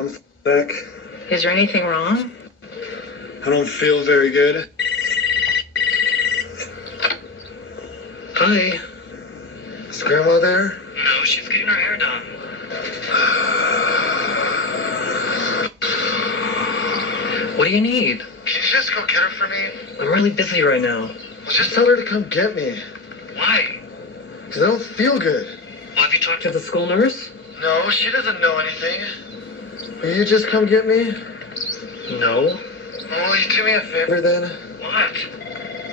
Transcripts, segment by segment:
I'm sick. Is there anything wrong? I don't feel very good. Hi. Is Grandma there? No, she's getting her hair done. What do you need? Can you just go get her for me? I'm really busy right now. Well, just tell her to come get me. Why? Because I don't feel good. Well, have you talked to the school nurse? No, she doesn't know anything. Will you just come get me? No. Will you do me a favor then? What?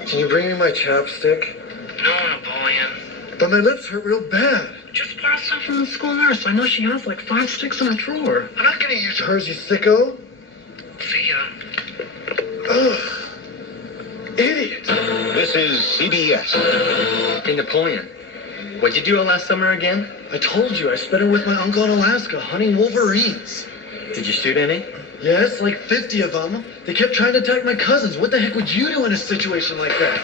Can you bring me my chapstick? No, Napoleon. But my lips hurt real bad. Just borrow some from the school nurse. I know she has like 5 sticks in her drawer. I'm not going to use hers, you sicko. See ya. Ugh. Idiot. This is CBS. Hey, Napoleon. What'd you do last summer again? I told you, I spent it with my uncle in Alaska hunting wolverines. Did you shoot any? Yes, like 50 of them. They kept trying to attack my cousins. What the heck would you do in a situation like that?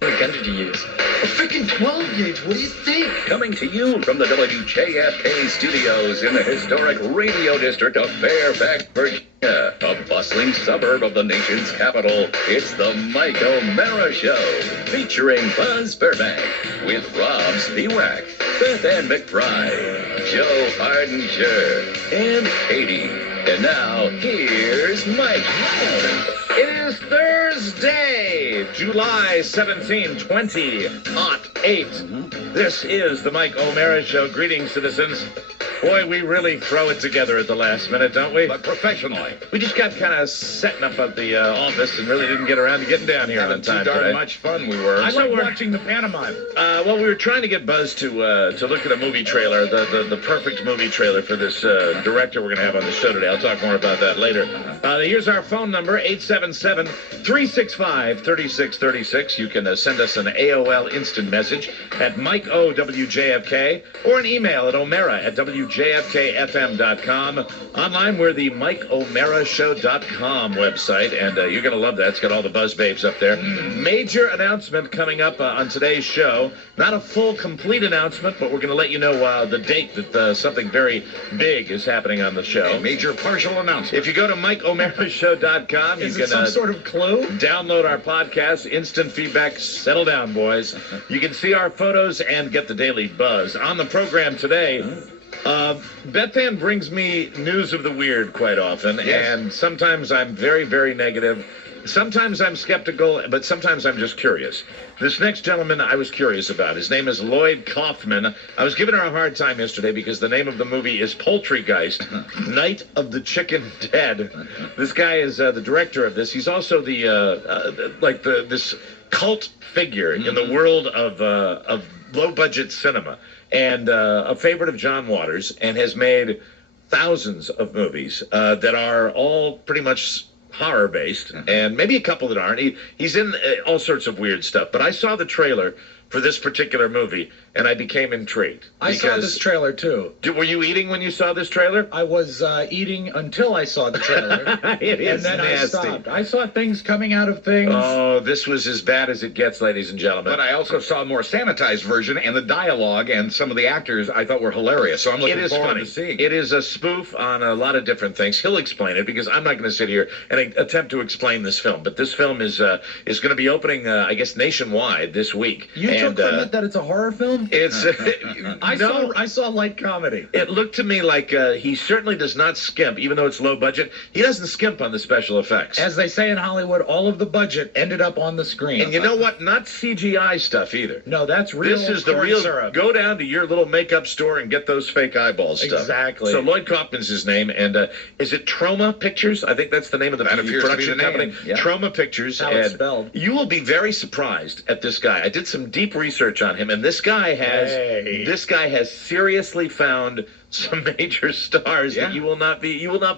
What gun did you use? A freaking 12 gauge. What do you think? Coming to you from the WJFK studios in the historic radio district of Fairfax, Virginia, a bustling suburb of the nation's capital. It's the Mike O'Mara Show, featuring Buzz Burbank with Rob Spiewak, Beth Ann McBride, Joe Hardinger, and Katie. And now, here's Mike. It is Thursday, July 17, 2008. This is the Mike O'Mara Show. Greetings, citizens. Boy, we really throw it together at the last minute, don't we? But professionally. We just got kind of setting up at the office and really didn't get around to getting down here on Having time too darn today. much fun we were. I I like we're- watching the pantomime. Well, we were trying to get Buzz to look at a movie trailer, the perfect movie trailer for this director we're going to have on the show today. I'll talk more about that later. Here's our phone number, 877-365-3636. You can send us an AOL instant message at Mike OWJFK or an email at O'Mara at WJFKFM.com. Online, we're the MikeO'MaraShow.com website, and you're going to love that. It's got all the Buzz Babes up there. Major announcement coming up on today's show. Not a full, complete announcement, but we're going to let you know the date that something very big is happening on the show. A major partial announcement. If you go to MikeO'MaraShow.com, you Is can it some sort of clue? download our podcast, instant feedback. Settle down, boys. You can see our photos and get the daily buzz. On the program today, Beth Ann brings me news of the weird quite often, Yes. and sometimes I'm very, very negative. Sometimes I'm skeptical, but sometimes I'm just curious. This next gentleman I was curious about. His name is Lloyd Kaufman. I was giving her a hard time yesterday because the name of the movie is Poultrygeist, Night of the Chicken Dead. This guy is the director of this. He's also this cult figure in the world of low-budget cinema and a favorite of John Waters, and has made thousands of movies that are all pretty much horror based, and maybe a couple that aren't. He's in all sorts of weird stuff, but I saw the trailer for this particular movie and I became intrigued. I saw this trailer too. Were you eating when you saw this trailer? I was eating until I saw the trailer. It is and then nasty. I stopped. I saw things coming out of things. Oh, this was as bad as it gets, ladies and gentlemen. But I also saw a more sanitized version, and the dialogue and some of the actors I thought were hilarious. So I'm looking It is forward funny. to seeing It is a spoof on a lot of different things. He'll explain it because I'm not going to sit here and attempt to explain this film. But this film is going to be opening, I guess, nationwide this week. You took from it that it's a horror film? It's I saw light comedy. It looked to me like he certainly does not skimp, even though it's low budget. He doesn't skimp on the special effects. As they say in Hollywood, all of the budget ended up on the screen. And you know what? Not CGI stuff either. No, that's real. This is the corn real. syrup. Go down to your little makeup store and get those fake eyeball stuff. Exactly. So Lloyd Kaufman's his name, and is it Troma Pictures? I think that's the name of the That appears to be production the name, company. yeah. Troma Pictures. How it's and spelled. you will be very surprised at this guy. I did some deep research on him, and this guy has seriously found some major stars that you will not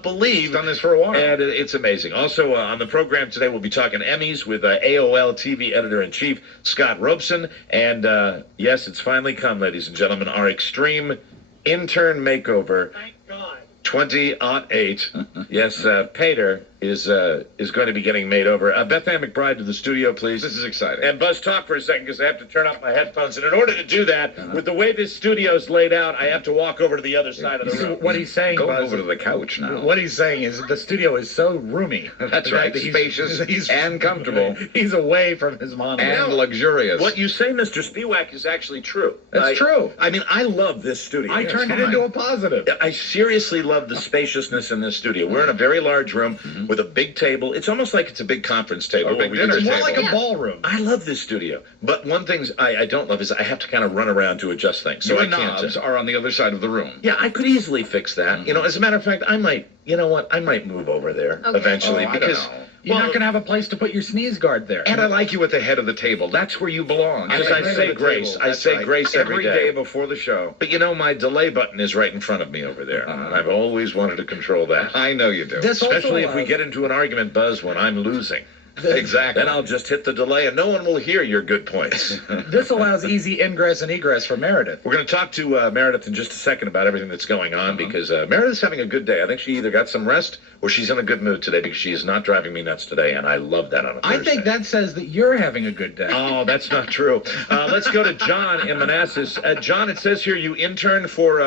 believe. He's done this for a while. And it's amazing. Also, on the program today, we'll be talking Emmys with AOL TV editor-in-chief Scott Robeson. And yes, it's finally come, ladies and gentlemen, our extreme intern makeover. Thank God. 2008. Yes, Pater is going to be getting made over. Beth Ann McBride to the studio, please. This is exciting. And Buzz, talk for a second because I have to turn off my headphones. And in order to do that, with the way this studio's laid out, I have to walk over to the other side of the room. What he's saying, Go Buzz, over to the couch now. what he's saying is the studio is so roomy. That's right. that Spacious and comfortable. He's away from his monitor. And luxurious. What you say, Mr. Spiewak, is actually true. That's true. I mean, I love this studio. I turned it fine. into a positive. I seriously love the spaciousness in this studio. We're in a very large room with a big table. It's almost like it's a big conference table. A big We can dinner It's more table. like a ballroom. I love this studio, but one thing I don't love is I have to kind of run around to adjust things. So Your I can't. knobs are on the other side of the room. Yeah, I could easily fix that. You know, as a matter of fact, I might. You know what? I might move over there Okay. eventually Oh, I don't because. know. You're well, not going to have a place to put your sneeze guard there. And I like you at the head of the table. That's where you belong. Because I say grace. I say grace every day. before the show. But you know, my delay button is right in front of me over there, and I've always wanted to control that. I know you do. This Especially if also we allows- get into an argument, Buzz, when I'm losing. Exactly. Then I'll just hit the delay, and no one will hear your good points. This allows easy ingress and egress for Meredith. We're going to talk to Meredith in just a second about everything that's going on because Meredith's having a good day. I think she either got some rest or she's in a good mood today because she is not driving me nuts today, and I love that on a Thursday. I think that says that you're having a good day. Oh, that's not true. Let's go to John in Manassas. John, it says here you interned for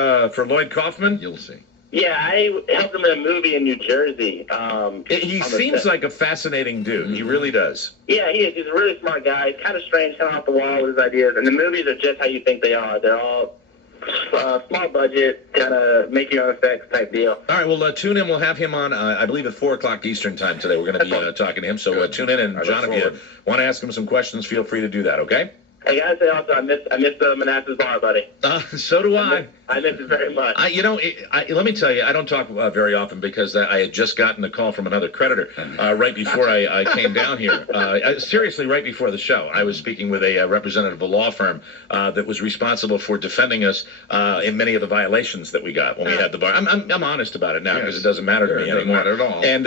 Lloyd Kaufman. You'll see. Yeah, I helped him in a movie in New Jersey. He on the seems set. like a fascinating dude. He really does. Yeah, he is. He's a really smart guy. He's kind of strange, kind of off the wall with his ideas. And the movies are just how you think they are. They're all small budget, kind of make your own effects type deal. All right, well, tune in. We'll have him on, I believe, at 4 o'clock Eastern time today. We're going to be talking to him. So tune in. And, I look John, if you forward. want to ask him some questions, feel free to do that, okay? I gotta say also, I miss the Manassas bar, buddy. So do I. I miss it very much. Let me tell you, I don't talk very often because I had just gotten a call from another creditor right before I came down here. Seriously, right before the show, I was speaking with a representative of a law firm that was responsible for defending us in many of the violations that we got when we had the bar. I'm honest about it now because Yes. it doesn't matter to Sure, me it doesn't anymore. matter at all. And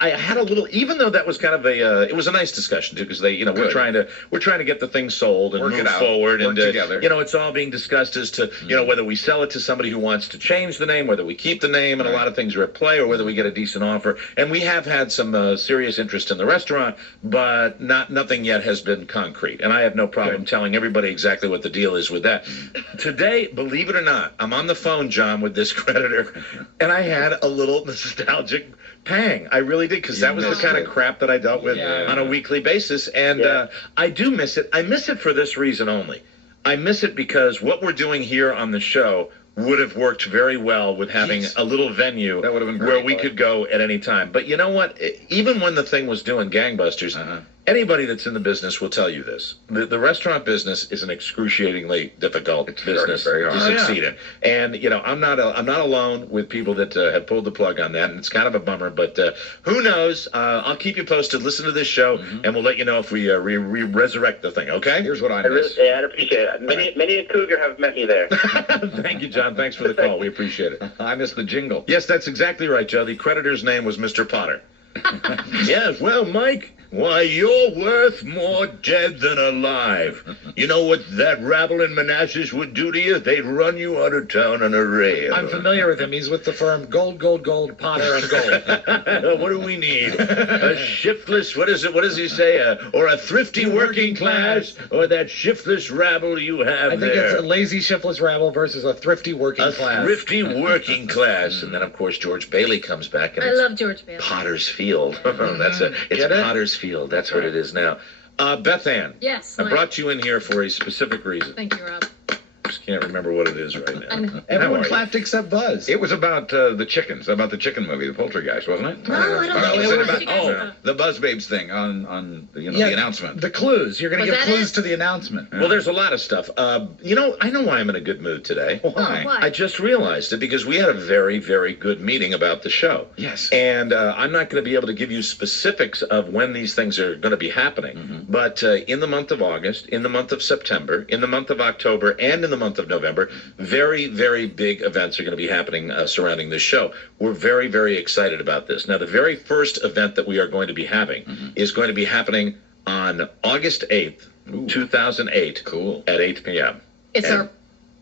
I had a little, even though that was kind of it was a nice discussion too because we're Good. trying to get the thing sold and Work move it out. forward Work and together. it's all being discussed as to whether we sell it to somebody who wants to change the name, whether we keep the name, and a lot of things are at play, or whether we get a decent offer. And we have had some serious interest in the restaurant, but nothing yet has been concrete. And I have no problem telling everybody exactly what the deal is with that. Today, believe it or not, I'm on the phone, John, with this creditor, and I had a little nostalgic pang. I really did, because that was the kind of crap that I dealt with on a weekly basis, and I do miss it. I miss it for this reason only. I miss it because what we're doing here on the show would have worked very well with having a little venue That would have been great, where we Bud. could go at any time. But you know what? Even when the thing was doing gangbusters, anybody that's in the business will tell you this. The restaurant business is an excruciatingly difficult business very to hard. succeed in. And I'm not alone with people that have pulled the plug on that, and it's kind of a bummer. But who knows? I'll keep you posted. Listen to this show, and we'll let you know if we resurrect the thing. Okay? Here's what I I really, miss. yeah, I'd appreciate it. Many a cougar have met me there. Thank you, John. Thanks for the call. We appreciate it. I miss the jingle. Yes, that's exactly right, Joe. The creditor's name was Mr. Potter. Yes, well, Mike, why, you're worth more dead than alive. You know what that rabble in Manassas would do to you? They'd run you out of town on a rail. I'm familiar with him. He's with the firm Gold, Potter, and Gold. What do we need? A shiftless, what does he say? Or a thrifty working class? Or that shiftless rabble you have I think there? it's a lazy, shiftless rabble versus a thrifty working A class. thrifty working class. And then, of course, George Bailey comes back. And I it's love George Bailey. Potter's Field. It's Get it? Potter's Field. That's what it is now. Beth Ann, Yes. I Mike. brought you in here for a specific reason. Thank you, Rob. Just can't remember what it is right I now. know. How Everyone are you? clapped except Buzz. It was about the chickens, about the chicken movie, the Poultrygeist, wasn't it? No, I don't Or think was it it was. about You guys know. the Buzz Babes thing on the announcement? The clues. You're going to Was give that clues it? to the announcement. Well, there's a lot of stuff. I know why I'm in a good mood today. Why? I just realized it because we had a very, very good meeting about the show. Yes. And I'm not going to be able to give you specifics of when these things are going to be happening. But in the month of August, in the month of September, in the month of October, and in the month of November, very, very big events are going to be happening surrounding this show. We're very, very excited about this. Now, the very first event that we are going to be having is going to be happening on August 8th, 2008 Cool. at 8 p.m. It's And our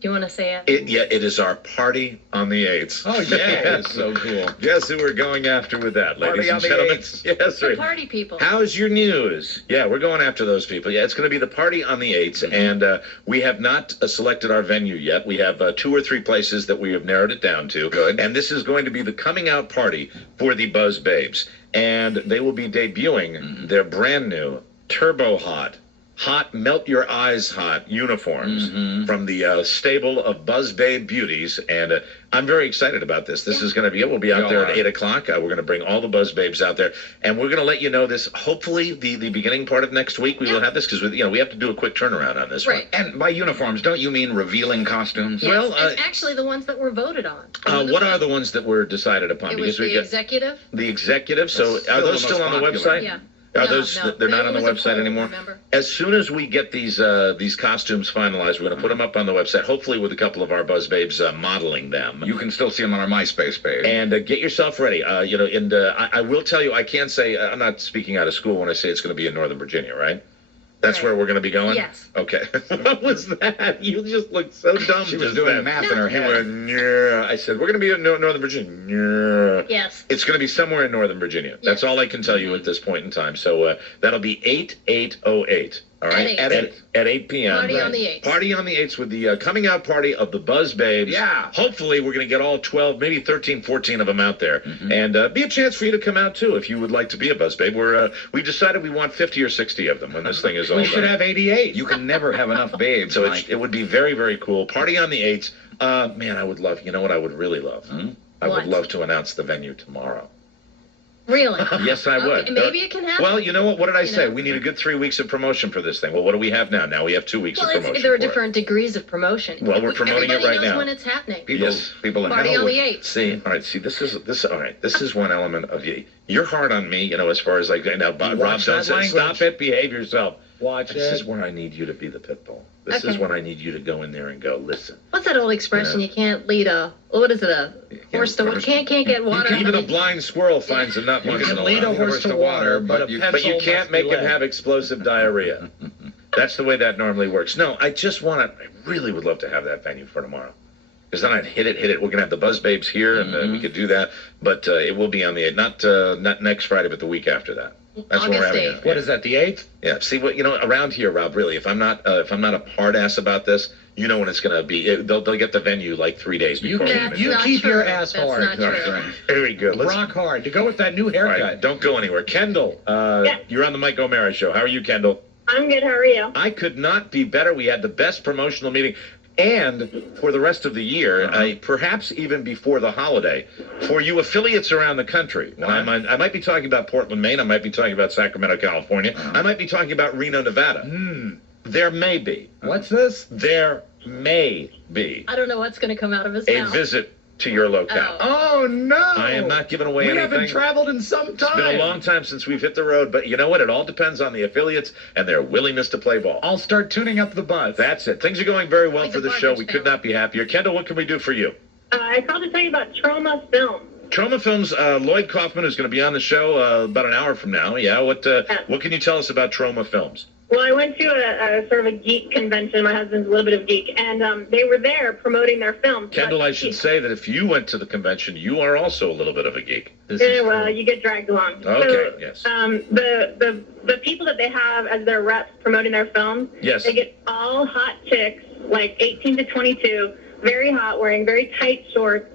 Do you want to say it? It is our party on the 8th. Oh, yeah. So cool. Guess who we're going after with that, ladies Party and on the gentlemen? 8th. Yes, The right. party people. How's your news? Yeah, we're going after those people. Yeah, it's going to be the party on the 8th, and we have not selected our venue yet. We have 2 or 3 places that we have narrowed it down to. Good. And this is going to be the coming out party for the Buzz Babes. And they will be debuting their brand new Turbo Hot, melt your eyes hot uniforms from the stable of Buzz Babe Beauties. And I'm very excited about this. This is going to be, we'll be out there at 8 o'clock. We're going to bring all the Buzz Babes out there. And we're going to let you know this, hopefully, the beginning part of next week. We will have this because, we have to do a quick turnaround on this Right. And by uniforms, don't you mean revealing costumes? Yes. Well, and actually the ones that were voted on. what are the ones that were decided upon? It was the executive. The executive. So That's are still those the still most on the popular. website? Yeah. Are No, those? no. They're not It on the was a website poll, anymore. remember? As soon as we get these costumes finalized, we're going to put them up on the website. Hopefully, with a couple of our Buzz Babes modeling them. You can still see them on our MySpace page. And get yourself ready. I will tell you, I can't say I'm not speaking out of school when I say it's going to be in Northern Virginia, right? That's Right. where we're going to be going? Yes. Okay. What was that? You just looked so dumb. She was just doing then. math in her You head. went, "Yeah." I said, we're going to be in Northern Virginia. Yes. It's going to be somewhere in Northern Virginia. That's all I can tell you at this point in time. So that'll be 8808. All right, At 8. at 8 p.m. Party on the 8th. Party on the 8th with the coming out party of the Buzz Babes. Yeah. Hopefully, we're going to get all 12, maybe 13, 14 of them out there, and be a chance for you to come out too if you would like to be a Buzz Babe. We've decided we want 50 or 60 of them when this thing is all We done. should have 88. You can never have enough babes, So Mike. it would be very, very cool. Party on the 8th. Man, I would love. You know what I would really love? I What? would love to announce the venue tomorrow. Really? Yes, I would. Okay, maybe it can happen. Well, you know what? What did I say? know? We need a good 3 weeks of promotion for this thing. Well, what do we have now? Now we have 2 weeks of promotion. There are for it. different degrees of promotion. Well, we're promoting it Everybody right knows now. when it's happening. People in Party hell on would- the 8th. See, all right. See, this is one element of you. You're hard on me, as far as like now. Rob, watch don't that say language. stop it. Behave yourself. Watch This is it. where I need you to be the pit bull. This is Okay. when I need you to go in there and go, listen. What's that old expression? Yeah. You can't lead a horse to can't get water. Even a blind squirrel finds a nut once in a lead a while. horse to water, but a But you pencil can't must make be him led. have explosive diarrhea. That's the way that normally works. No, I really would love to have that venue for tomorrow. Because then I'd hit it. We're going to have the Buzz Babes here, and we could do that. But it will be on the 8th. Not next Friday, but the week after that. That's when we're August having 8th. it. What is that, the 8th? Yeah. See what around here, Rob. Really, if I'm not a hard ass about this, you know when it's going to be. They'll get the venue like 3 days before. we That's even do not it. keep your true. ass That's hard. not That's true. right. Very good. Let's, Rock hard. To go with that new all haircut. right, don't go anywhere. Kendall, you're on the Mike O'Mara show. How are you, Kendall? I'm good. How are you? I could not be better. We had the best promotional meeting. And for the rest of the year, perhaps even before the holiday, for you affiliates around the country. And I might be talking about Portland, Maine. I might be talking about Sacramento, California. I might be talking about Reno, Nevada. There may be. What's this? There may be I don't know what's going to come out of his a mouth. visit to your locale. Oh, no. I am not giving away We anything. haven't traveled in some time. It's been a long time since we've hit the road, but you know what? It all depends on the affiliates and their willingness to play ball. I'll start tuning up the buzz. That's it. Things are going very well Like for the the show. Partridge We could Family. not be happier. Kendall, what can we do for you? I called to tell you about Trauma Film. Trauma Films, Lloyd Kaufman is going to be on the show about an hour from now. Yeah, what can you tell us about Trauma Films? Well, I went to a sort of a geek convention. My husband's a little bit of geek, and they were there promoting their films. Kendall, I should say that if you went to the convention, you are also a little bit of a geek. Yeah, well, you get dragged along. Okay, So, yes. The people that they have as their reps promoting their films, Yes. they get all hot chicks, like 18 to 22, very hot, wearing very tight short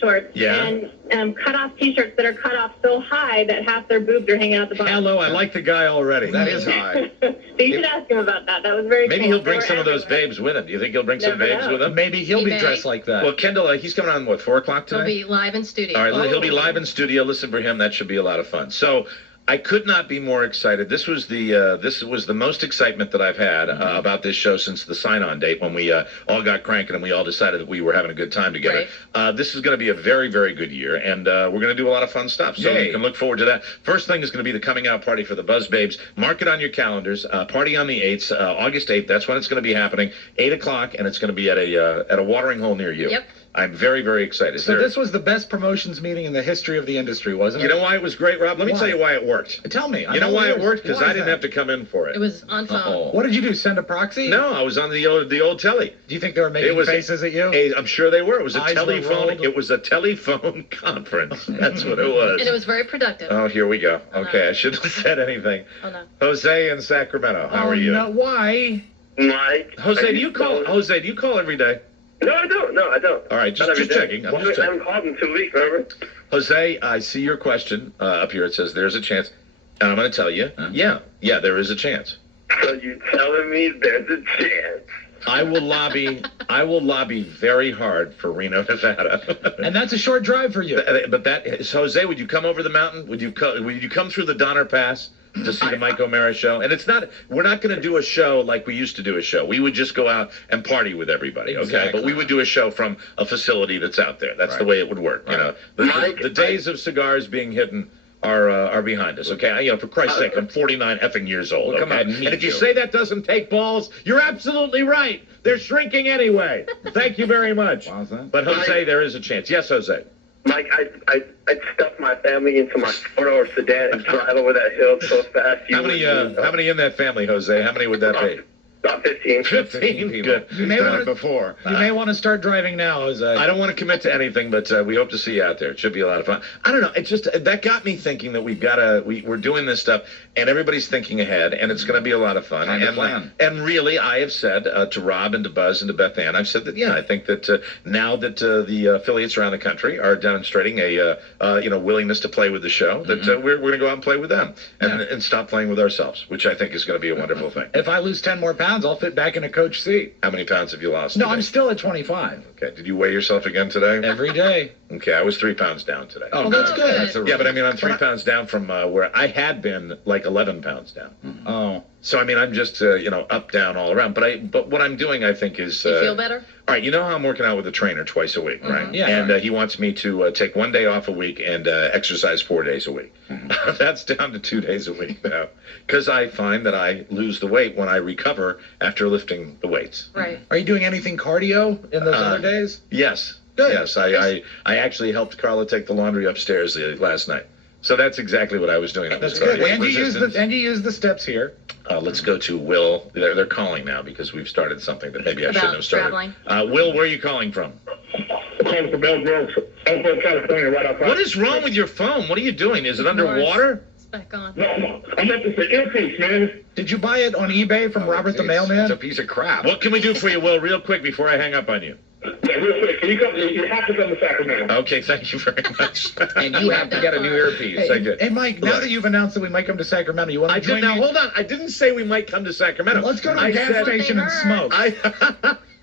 shorts, Yeah. and cut-off T-shirts that are cut off so high that half their boobs are hanging out the bottom. Hello, I like the guy already. That is high. So you should ask him about that. That was very Maybe cool. he'll bring They were some of those everywhere. babes with him. Do you think he'll bring some Never babes know. with him? Maybe he'll He be may. dressed like that. Well, Kendall, he's coming on, 4 o'clock He'll today? be live in studio. All right, he'll be live in studio. Listen for him. That should be a lot of fun. So I could not be more excited. This was the most excitement that I've had about this show since the sign-on date when we all got cranking and we all decided that we were having a good time together. This is going to be a very, very good year, and we're going to do a lot of fun stuff. So Yay. you can look forward to that. First thing is going to be the coming out party for the Buzz Babes. Mark it on your calendars. Party on the 8th, August 8th. That's when it's going to be happening. 8 o'clock, and it's going to be at a watering hole near you. Yep. I'm very, very excited. So this was the best promotions meeting in the history of the industry, wasn't it? You know why it was great, Rob? Let me Why? tell you why it worked. Tell me. You know why it worked? Because Why I is didn't that? have to come in for It it. was on phone. What did you do? Send a proxy? No, I was on the old telly. Do you think they were making faces at you? I'm sure they were. It was a Eyes were telephone. rolled? It was a telephone conference. That's what it was. And it was very productive. Oh, here we go. Oh, no. Okay, I shouldn't have said anything. Oh, no. Jose in Sacramento. How are you? No, why? Mike. Jose, do you call? Jose, do you call every day? No, I don't. No, I don't. All right, just Not every day. checking. I'm just I checking. haven't called in 2 weeks, remember? Jose, I see your question up here. It says there's a chance, and I'm going to tell you, yeah, there is a chance. So you telling me there's a chance? I will lobby very hard for Reno, Nevada. And that's a short drive for you. But that, so Jose, would you come over the mountain? Would you come through the Donner Pass to see the Mike O'Mara show? And we're not going to do a show like we used to do a show. We would just go out and party with everybody, okay? Exactly. But we would do a show from a facility that's out there. That's the way it would work, you know. The days of cigars being hidden are behind us, okay? You know, for Christ's sake, I'm 49 effing years old, We'll come okay? out and meet And if you you. say that doesn't take balls, you're absolutely right. They're shrinking anyway. Thank you very much. Why's that? But Jose, there is a chance. Yes, Jose. Mike, I'd stuff my family into my four-door sedan and drive over that hill so fast. How many in that family, Jose? How many would that be? About 15. 15 people. Good. You may want to before. You may want to start driving now, Jose. I don't want to commit to anything, but we hope to see you out there. It should be a lot of fun. I don't know. It's just that got me thinking that we're doing this stuff, and everybody's thinking ahead, and it's going to be a lot of fun. Time to plan. And really, I have said to Rob and to Buzz and to Beth Ann, I've said that I think that now that the affiliates around the country are demonstrating a willingness to play with the show, that we're going to go out and play with them and stop playing with ourselves, which I think is going to be a wonderful thing. If I lose 10 more pounds, I'll fit back in a coach seat. How many pounds have you lost? No, today? I'm still at 25. Okay. Did you weigh yourself again today? Every day. Okay, I was 3 pounds down today. Oh, that's good. Yeah, but I mean, I'm 3 pounds down from where I had been like 11 pounds down. Oh. So I mean, I'm just up, down, all around. But what I'm doing, I think, is You feel better? all right. You know how I'm working out with a trainer twice a week, right? Yeah. And he wants me to take 1 day off a week and exercise 4 days a week. That's down to 2 days a week now, because I find that I lose the weight when I recover after lifting the weights. Right. Are you doing anything cardio in those other days? Yes. Good. Yes, I actually helped Carla take the laundry upstairs last night. So that's exactly what I was doing. That's good. And you use the steps here. Let's go to Will. They're calling now because we've started something that maybe I About shouldn't have started. traveling? Will, where are you calling from? I'm calling from Bell Grove, Oakland, California, right outside. What is wrong with your phone? What are you doing? Is it underwater? It's back on. No, I'm at this earpiece, man. Did you buy it on eBay from Robert the Mailman? It's a piece of crap. What can we do for you, Will, real quick before I hang up on you? Yeah, real quick, can you come? You have to come to Sacramento. Okay, thank you very much. And you have to get a new earpiece. Thank you. Hey, Mike, now that you've announced that we might come to Sacramento, you want I to join did now. me? Hold on. I didn't say we might come to Sacramento. Let's go to the I gas said- station and smoke.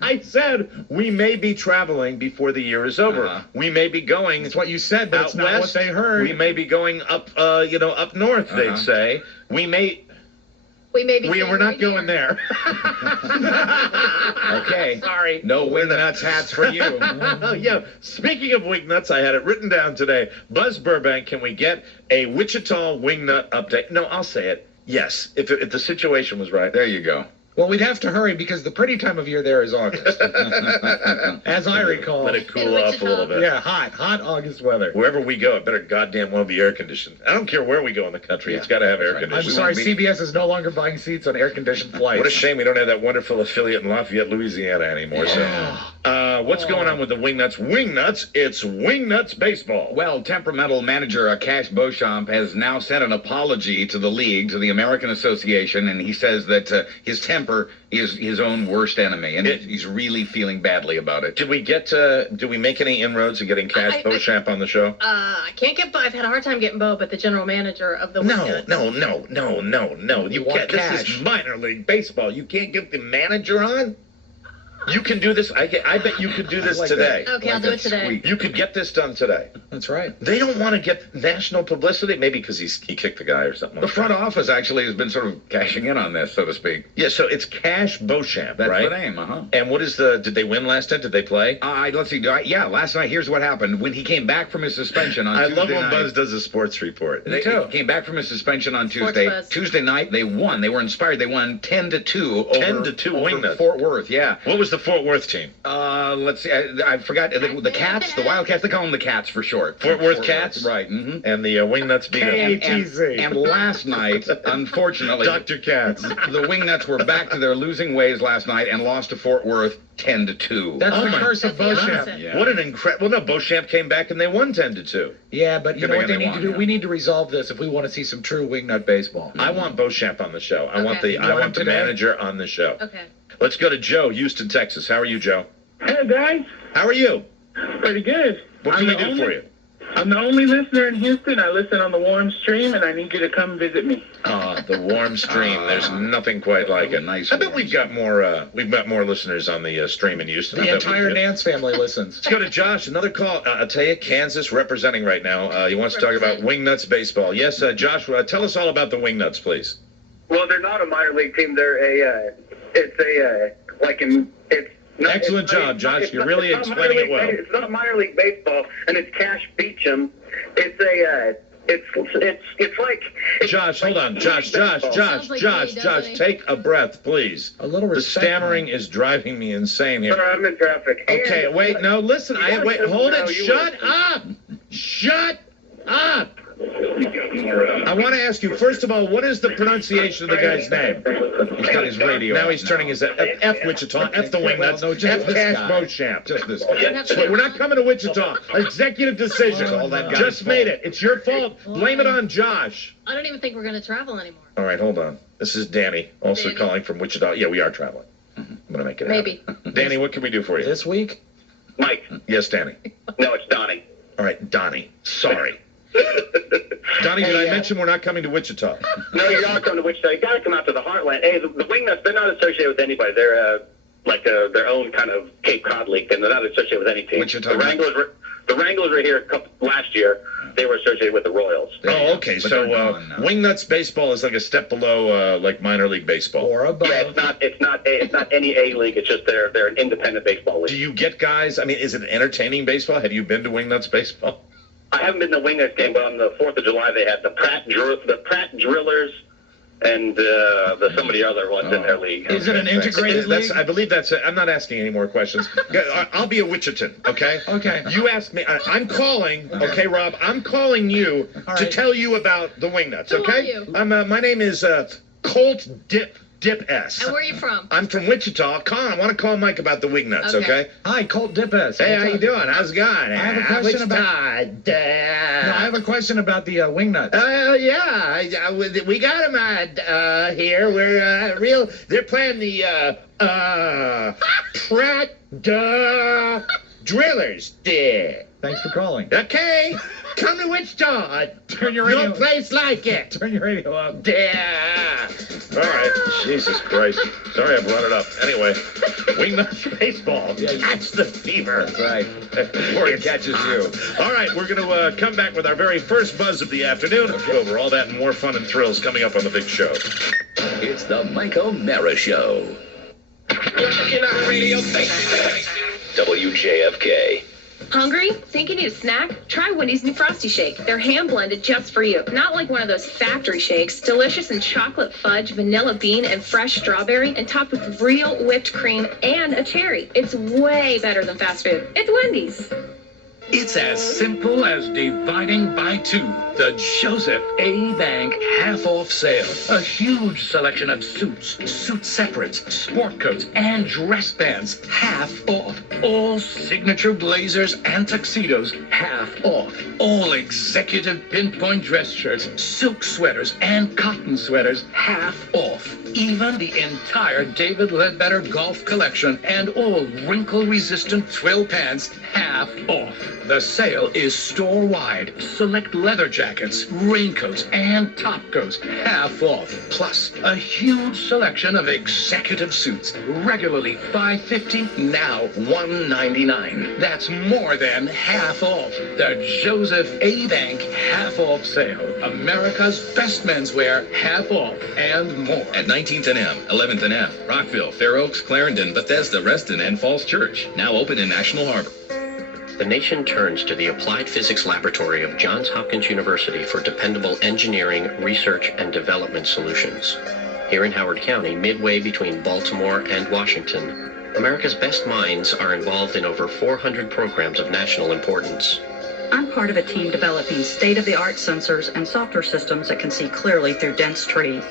I said we may be traveling before the year is over. Uh-huh. We may be going. It's what you said, but out it's not west. what they heard. We may be going up, up north. They'd Uh-huh. say we may. We may be We're staying not right going here. there. Okay. Sorry. No wing nuts hats for you. Yeah. Speaking of wing nuts, I had it written down today. Buzz Burbank, can we get a Wichita wing nut update? No, I'll say it. Yes, if the situation was right. There you go. Well, we'd have to hurry because the pretty time of year there is August. As I recall. Let it cool In off Wichita. a little bit. Yeah, hot August weather. Wherever we go, it better goddamn well be air conditioned. I don't care where we go in the country. It's got to have air right. I'm conditioning. sorry, won't be- CBS is no longer buying seats on air-conditioned flights. What a shame we don't have that wonderful affiliate in Lafayette, Louisiana anymore. So, what's going on with the Wingnuts? Wingnuts, it's Wingnuts baseball. Well, temperamental manager Cash Beauchamp has now sent an apology to the league, to the American Association, and he says that his temper is his own worst enemy, and he's really feeling badly about it. Did we make any inroads in getting Cash I- Beauchamp on the show? I can't get Bo. I've had a hard time getting Bo, but the general manager of the No. Wingnuts. You want can't. This Cash. is minor league baseball. You can't get the manager on. You can do this. I bet you could do this like today. Okay, I'll do it today. You could get this done today. That's right. They don't want to get national publicity, maybe because he kicked the guy or something. The like front that. office actually has been sort of cashing in on this, so to speak. Yeah, so it's Cash Beauchamp, That's right? the name, And what is did they win last night? Did they play? Let's see. Yeah, last night, here's what happened. When he came back from his suspension on I Tuesday love when night, Buzz does a sports report. They came back from his suspension on Sports Tuesday. Buzz. Tuesday night, they won. They were inspired. They won 10-2 over 10-2 over Wingnuts. Fort Worth. Yeah. What was the Fort Worth team? Let's see. I forgot the Cats, the Wildcats. They call them the Cats for short. Fort Worth Cats? Right. Mm-hmm. And the Wingnuts beat them. KATZ. And last night, unfortunately, Dr. Katz. the Wingnuts were back to their losing ways last night and lost to Fort Worth 10-2. That's Oh the my curse of That's the Beauchamp. opposite. Yeah. What an incredible... Well, no, Beauchamp came back and they won 10-2. Yeah, but you Good know what thing they they need to won, do? yeah. We need to resolve this if we want to see some true wingnut baseball. I want Beauchamp on the show. I want Okay. the You want him the today? manager on the show. Okay. Let's go to Joe, Houston, Texas. How are you, Joe? Hey guys, How are you? pretty good. What can we do for you? I'm the only listener in Houston. I listen on the Warm Stream, and I need you to come visit me. The warm stream. There's nothing quite like it. Nice I bet warm we've got more listeners on the stream in Houston. I The bet we entire do. Nance family listens. Let's go to Josh. Another call. I'll tell you, Kansas representing right now. He wants to talk about Wingnuts baseball. Yes, Josh, tell us all about the Wingnuts, please. Well, they're not a minor league team. They're it's not, Excellent job, Josh. it's You're not- really it's not explaining minor it well. league- It's not minor league baseball, and it's Cash Beecham. It's like Josh, hold on. Josh, Sounds like me, doesn't he? take a breath, please. A little The respect. stammering is driving me insane here. Sorry, I'm in traffic. Okay, And- wait, no, listen. You guys Wait, shouldn't hold know. it. You Shut listen. up. Shut up. I want to ask you, first of all, what is the pronunciation of the guy's name? He's got his radio. Now on he's turning his F Wichita, F the Wingnuts, Well, no, just F this Cash guy. Beauchamp. Just this guy. So we're not coming to Wichita. Executive decision. It's all that guy's Just made fault. it. It's your fault. Blame it on Josh. I don't even think we're going to travel anymore. All right, hold on. This is Danny, also Danny. calling from Wichita. Yeah, we are traveling. I'm going to make it happen. Maybe. Danny, what can we do for you? This week? Mike. Yes, Danny. No, it's Donnie. All right, Donnie. Sorry. Donnie, did I mention we're not coming to Wichita? No, you're not coming to Wichita. You got to come out to the Heartland. Hey, the Wingnuts, they're not associated with anybody. They're their own kind of Cape Cod league, and they're not associated with any team. Wichita. The Wranglers were here last year. They were associated with the Royals. Oh, okay. But So they're gone now. Wingnuts baseball is like a step below like minor league baseball. Or above. Yeah, it's not any A league. It's just they're an independent baseball Do league. you get guys? I mean, is it entertaining baseball? Have you been to Wingnuts baseball? I haven't been to the Wingnuts game, but on the 4th of July they had the Pratt Drillers and somebody other ones in their league. Is it an integrated league? I believe that's it. I'm not asking any more questions. I'll be a Wichitan, okay? Okay. You ask me. I'm calling, okay, Rob? I'm calling you All to right. tell you about the Wingnuts, Who okay? are you? My name is Colt Dip S. And where are you from? I'm from Wichita. I want to call Mike about the Wingnuts, Okay. okay? Hi, Colt Dippes. Hey, how you doing? How's it going? I have a question about. No, I have a question about the wingnuts. We got them here. We're they're playing the Pratt Drillers there. Thanks for calling. Okay, come to Wichita. Turn your radio. No place like it. Turn your radio up. Yeah. All right. Jesus Christ. Sorry I brought it up. Anyway, Wingnuts baseball. That's the fever. That's right. Before it catches you. All right, we're going to come back with our very first buzz of the afternoon. Over all that and more fun and thrills coming up on the big show. It's the Mike O'Mara Show. WJFK. Hungry? Think you need a snack? Try Wendy's new Frosty Shake. They're hand blended just for you. Not like one of those factory shakes. Delicious in chocolate fudge, vanilla bean, and fresh strawberry, and topped with real whipped cream and a cherry. It's way better than fast food. It's Wendy's. It's as simple as dividing by 2. The Joseph A. Bank half-off sale. A huge selection of suits, suit separates, sport coats, and dress bands half off. All signature blazers and tuxedos half off. All executive pinpoint dress shirts, silk sweaters, and cotton sweaters half off. Even the entire David Ledbetter golf collection and all wrinkle-resistant twill pants half off. The sale is store-wide. Select leather jackets, raincoats, and topcoats half off. Plus, a huge selection of executive suits. Regularly $5.50, now $1.99. That's more than half off. The Joseph A. Bank half-off sale. America's best menswear half off and more. At 19th and M, 11th and F, Rockville, Fair Oaks, Clarendon, Bethesda, Reston, and Falls Church. Now open in National Harbor. The nation turns to the Applied Physics Laboratory of Johns Hopkins University for dependable engineering, research, and development solutions. Here in Howard County, midway between Baltimore and Washington, America's best minds are involved in over 400 programs of national importance. I'm part of a team developing state-of-the-art sensors and software systems that can see clearly through dense trees.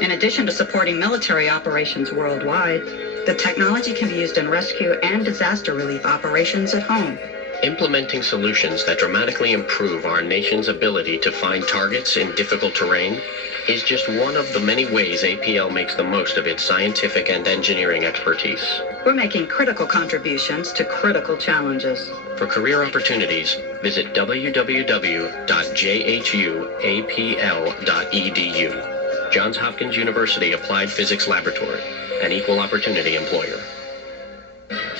In addition to supporting military operations worldwide, the technology can be used in rescue and disaster relief operations at home. Implementing solutions that dramatically improve our nation's ability to find targets in difficult terrain is just one of the many ways APL makes the most of its scientific and engineering expertise. We're making critical contributions to critical challenges. For career opportunities, visit www.jhupapl.edu. Johns Hopkins University Applied Physics Laboratory, an equal opportunity employer.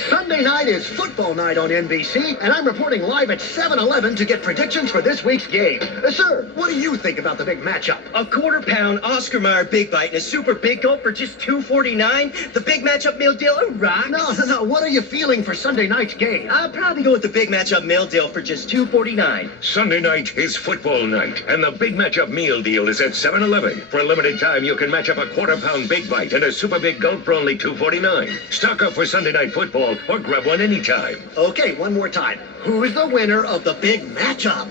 Sunday night is football night on NBC, and I'm reporting live at 7-Eleven to get predictions for this week's game. Sir, what do you think about the big matchup? A quarter-pound Oscar Mayer Big Bite and a super big gulp for just $2.49? The big matchup meal deal rocks. No. What are you feeling for Sunday night's game? I'll probably go with the big matchup meal deal for just $2.49. Sunday night is football night, and the big matchup meal deal is at 7-Eleven. For a limited time, you can match up a quarter-pound Big Bite and a super big gulp for only $2.49. Stock up for Sunday night football or grab one anytime. Okay, one more time. Who's the winner of the big matchup?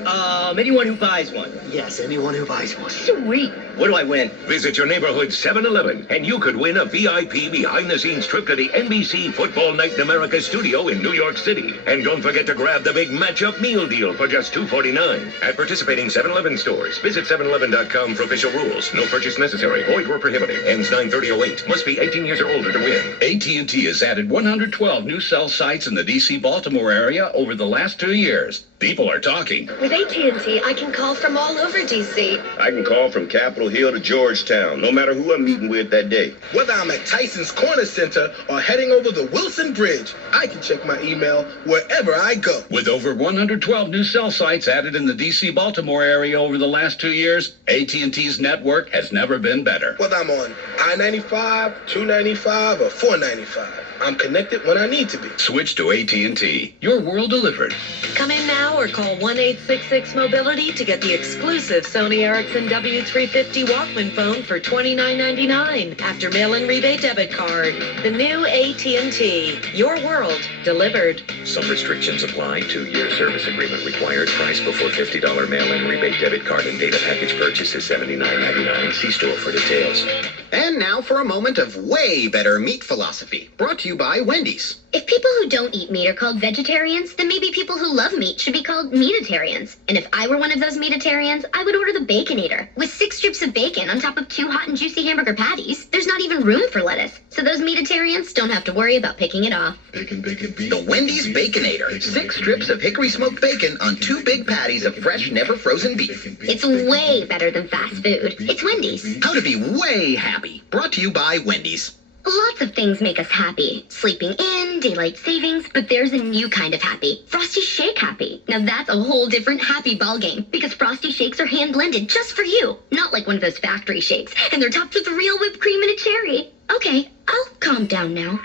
Anyone who buys one. Yes, anyone who buys one. Sweet. What do I win? Visit your neighborhood 7-Eleven, and you could win a VIP behind-the-scenes trip to the NBC Football Night in America studio in New York City. And don't forget to grab the big matchup meal deal for just $2.49 at participating 7-Eleven stores. Visit 7-Eleven.com for official rules. No purchase necessary. Void where prohibited. Ends 9/30/08. Must be 18 years or older to win. AT&T has added 112 new cell sites in the D.C.-Baltimore area over the last 2 years. People are talking. With AT&T, I can call from all over D.C. I can call from Capitol Hill to Georgetown, no matter who I'm meeting with that day. Whether I'm at Tyson's Corner Center or heading over the Wilson Bridge, I can check my email wherever I go. With over 112 new cell sites added in the D.C.-Baltimore area over the last 2 years, AT&T's network has never been better. Whether I'm on I-95, 295, or 495, I'm connected when I need to be. Switch to AT&T. Your world delivered. Come in now or call 1-866-MOBILITY to get the exclusive Sony Ericsson W350 Walkman phone for $29.99 after mail-in rebate debit card. The new AT&T. Your world delivered. Some restrictions apply. 2-year service agreement required. Price before $50 mail-in rebate debit card and data package purchase is $79.99. See store for details. And now for a moment of way better meat philosophy, brought to you by Wendy's. If people who don't eat meat are called vegetarians, then maybe people who love meat should be called meatitarians. And if I were one of those meatitarians, I would order the Baconator. With 6 strips of bacon on top of 2 hot and juicy hamburger patties, there's not even room for lettuce. So those meatitarians don't have to worry about picking it off. Bacon, beef. The Wendy's Baconator. 6 strips of hickory smoked bacon on 2 big patties of fresh, never frozen beef. It's way better than fast food. It's Wendy's. How to be way happy. Brought to you by Wendy's. Lots of things make us happy. Sleeping in, daylight savings, but there's a new kind of happy. Frosty Shake happy. Now that's a whole different happy ballgame, because Frosty Shakes are hand-blended just for you. Not like one of those factory shakes, and they're topped with real whipped cream and a cherry. Okay, I'll calm down now.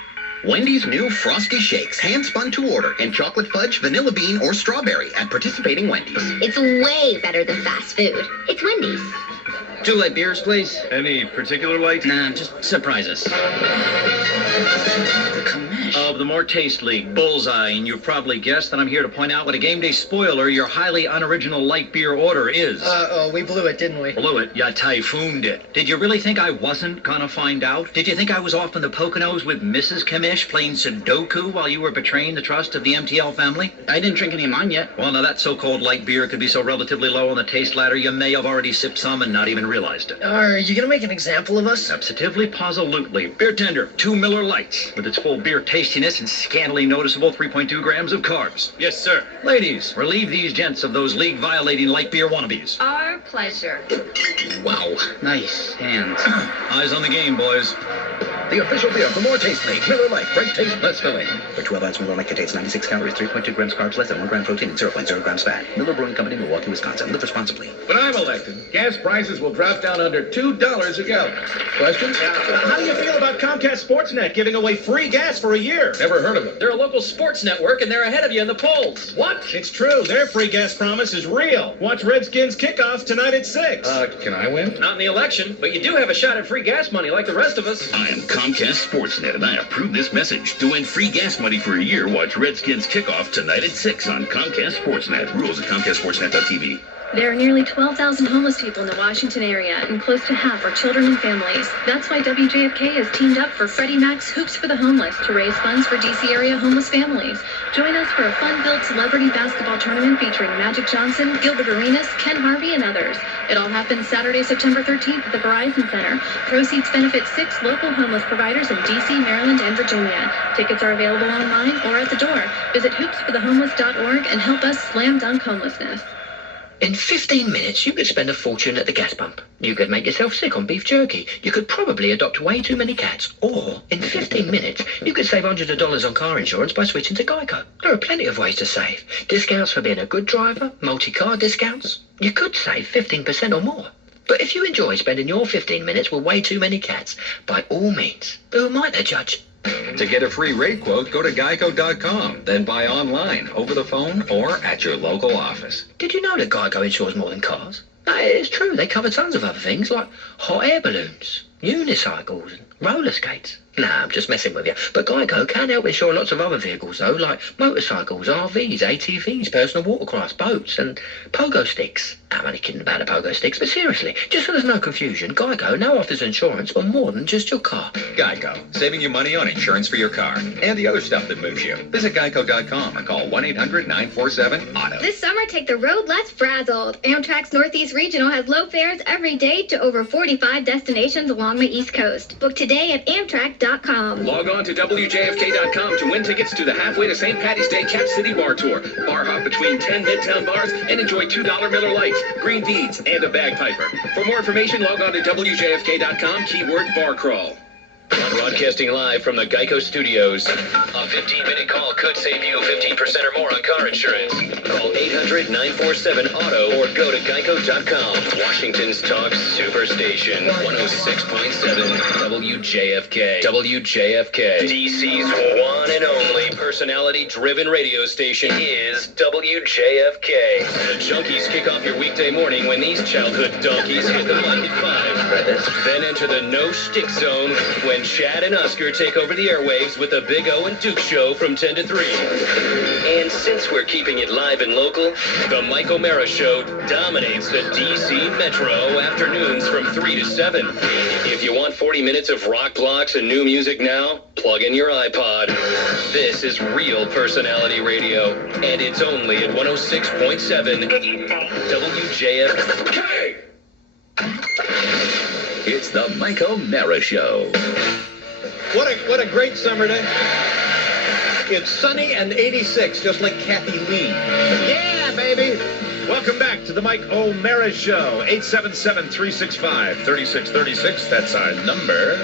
Wendy's new Frosty Shakes, hand-spun to order in chocolate fudge, vanilla bean, or strawberry at participating Wendy's. It's way better than fast food. It's Wendy's. 2 light beers, please. Any particular light? Nah, just surprise us. The commish. Of the More Taste League, Bullseye, and you've probably guessed that I'm here to point out what a game day spoiler your highly unoriginal light beer order is. We blew it, didn't we? Blew it? Ya typhooned it. Did you really think I wasn't gonna find out? Did you think I was off in the Poconos with Mrs. Kamish playing Sudoku while you were betraying the trust of the MTL family? I didn't drink any of mine yet. Well, now that so-called light beer could be so relatively low on the taste ladder, you may have already sipped some and not even realized it. Are you gonna make an example of us? Absolutely, positively. Beer tender, 2 Miller Lights, with its full beer tastiness and scantily noticeable 3.2 grams of carbs. Yes, sir. Ladies, relieve these gents of those league-violating light beer wannabes. Our pleasure. Wow. Nice hands. Eyes on the game, boys. The official beer for More Taste League. Miller Lite. Great taste, less filling. For 12 ounce Miller Lite contains 96 calories, 3.2 grams carbs, less than 1 gram protein, and 0.0 grams fat. Miller Brewing Company, Milwaukee, Wisconsin. Live responsibly. When I'm elected, gas prices will drop down under $2 a gallon. Questions? How do you feel about Comcast Sportsnet giving away free gas for a year? Never heard of it. They're a local sports network, and they're ahead of you in the polls. What? It's true. Their free gas promise is real. Watch Redskins kickoff tonight at 6. Can I win? Not in the election, but you do have a shot at free gas money like the rest of us. I'm Comcast Sportsnet, and I approve this message. To win free gas money for a year, watch Redskins kickoff tonight at 6 on Comcast Sportsnet. Rules at ComcastSportsnet.tv. There are nearly 12,000 homeless people in the Washington area, and close to half are children and families. That's why WJFK has teamed up for Freddie Mac's Hoops for the Homeless to raise funds for D.C. area homeless families. Join us for a fun-filled celebrity basketball tournament featuring Magic Johnson, Gilbert Arenas, Ken Harvey, and others. It all happens Saturday, September 13th at the Verizon Center. Proceeds benefit 6 local homeless providers in D.C., Maryland, and Virginia. Tickets are available online or at the door. Visit hoopsforthehomeless.org and help us slam dunk homelessness. In 15 minutes, you could spend a fortune at the gas pump. You could make yourself sick on beef jerky. You could probably adopt way too many cats. Or, in 15 minutes, you could save hundreds of dollars on car insurance by switching to Geico. There are plenty of ways to save. Discounts for being a good driver, multi-car discounts. You could save 15% or more. But if you enjoy spending your 15 minutes with way too many cats, by all means, who am I to judge? To get a free rate quote, go to geico.com, then buy online, over the phone, or at your local office. Did you know that Geico insures more than cars? No, it's true. They cover tons of other things like hot air balloons, unicycles, and roller skates. Nah, I'm just messing with you. But Geico can help insure lots of other vehicles, though, like motorcycles, RVs, ATVs, personal watercrafts, boats, and pogo sticks. I'm only kidding about the pogo sticks, but seriously, just so there's no confusion, Geico now offers insurance for more than just your car. Geico, saving you money on insurance for your car and the other stuff that moves you. Visit geico.com and call 1-800-947-AUTO. This summer, take the road less frazzled. Amtrak's Northeast Regional has low fares every day to over 45 destinations along the East Coast. Book today at Amtrak.com. Log on to WJFK.com to win tickets to the Halfway to St. Patty's Day Cap City Bar Tour. Bar hop between 10 Midtown bars and enjoy $2 Miller Lights, green beads, and a bagpiper. For more information, log on to WJFK.com, keyword bar crawl. Broadcasting live from the Geico Studios. A 15-minute call could save you 15% or more on car insurance. Call 800-947-AUTO or go to geico.com. Washington's talk superstation. 106.7 WJFK. WJFK. DC's one and only personality-driven radio station is WJFK. The Junkies kick off your weekday morning when these childhood donkeys hit the mic at 5. Then enter the no-stick zone when Chad and Oscar take over the airwaves with the Big O and Duke Show from 10 to 3. And since we're keeping it live and local, the Mike O'Mara Show dominates the D.C. Metro afternoons from 3 to 7. If you want 40 minutes of rock blocks and new music now, plug in your iPod. This is real personality radio, and it's only at 106.7 WJFK. It's the Mike O'Mara Show. What a great summer day. It's sunny and 86, just like Kathy Lee. Yeah, baby. Welcome back to the Mike O'Mara Show. 877-365-3636. That's our number.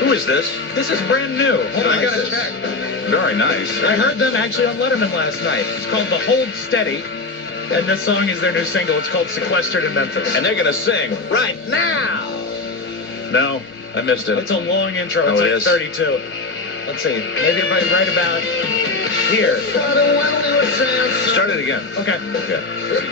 Who is this? This is brand new. Hold on, I gotta Nice. check. Very nice. I heard them actually on Letterman last night. It's called The Hold Steady. And this song is their new single. It's called Sequestered in Memphis. And they're going to sing right now. No, I missed it. It's a long intro. Oh, It's it like is? 32. Let's see. Maybe right about here. Start it again. Okay. Okay.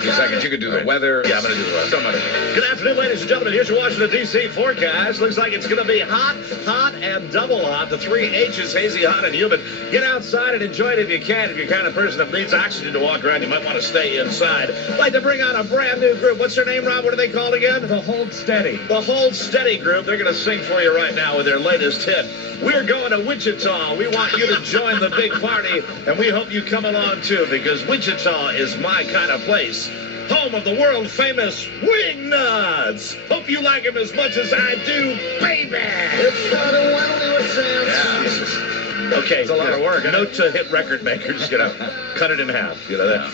2 seconds. You could do the weather. Yeah, I'm going to do the weather. Somebody. Good afternoon, ladies and gentlemen. Here's your Washington, D.C. forecast. Looks like it's going to be hot, hot, and double hot. The 3 H's, hazy, hot, and humid. Get outside and enjoy it if you can. If you're the kind of person that needs oxygen to walk around, you might want to stay inside. I'd like to bring on a brand new group. What's their name, Rob? What are they called again? The Hold Steady. The Hold Steady group. They're going to sing for you right now with their latest hit. We're going to Wichita. We want you to join the big party, and we hope you come along too, because Wichita is my kind of place. Home of the world-famous Wing Nuts. Hope you like them as much as I do, baby. Okay, It's a lot of work, isn't Note to hit record maker, just gonna cut it in half. You know that.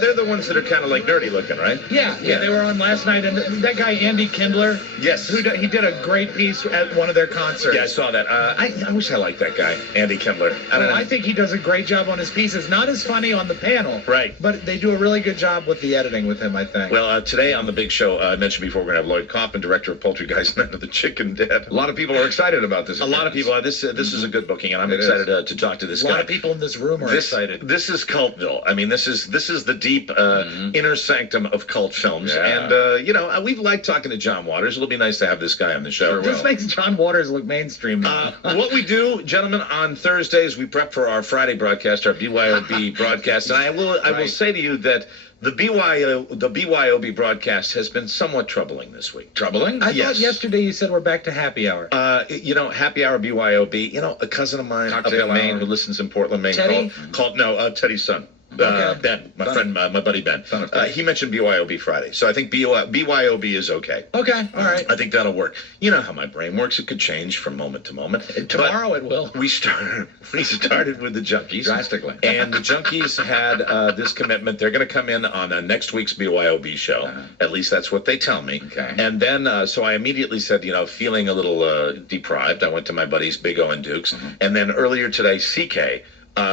They're the ones that are kind of like nerdy looking, right? Yeah, they were on last night, and that guy Andy Kindler. Yes. He did a great piece at one of their concerts. Yeah, I saw that. I wish I liked that guy, Andy Kindler. I think he does a great job on his pieces. Not as funny on the panel, Right. but they do a really good job with the editing with him, I think. Well, today on the big show, I mentioned before, we're going to have Lloyd Kaufman, director of Poultry Guys, Night of the Chicken Dead. A lot of people are excited about this. A lot of people. This is a good booking, and I'm excited excited to talk to this guy. A lot of people in this room are excited. This is Cultville. I mean, this is the deep inner sanctum of cult films. Yeah. And, we've liked talking to John Waters. It'll be nice to have this guy on the show. This makes John Waters look mainstream now. What we do, gentlemen, on Thursdays, we prep for our Friday broadcast, our BYOB broadcast. And I will say to you that the BYOB broadcast has been somewhat troubling this week. Troubling? I thought yesterday you said we're back to happy hour. Happy hour BYOB. A cousin of mine up in Maine who listens in Portland, Maine Teddy? called Teddy's son. Ben, my friend, my buddy Ben. He mentioned BYOB Friday, so I think BYOB is okay. Okay, all right. I think that'll work. You know how my brain works; it could change from moment to moment. Tomorrow it will. We started with the Junkies drastically, and the Junkies had this commitment. They're going to come in on next week's BYOB show. At least that's what they tell me. Okay. And then, so I immediately said, feeling a little deprived, I went to my buddies Big O and Dukes, and then earlier today, CK.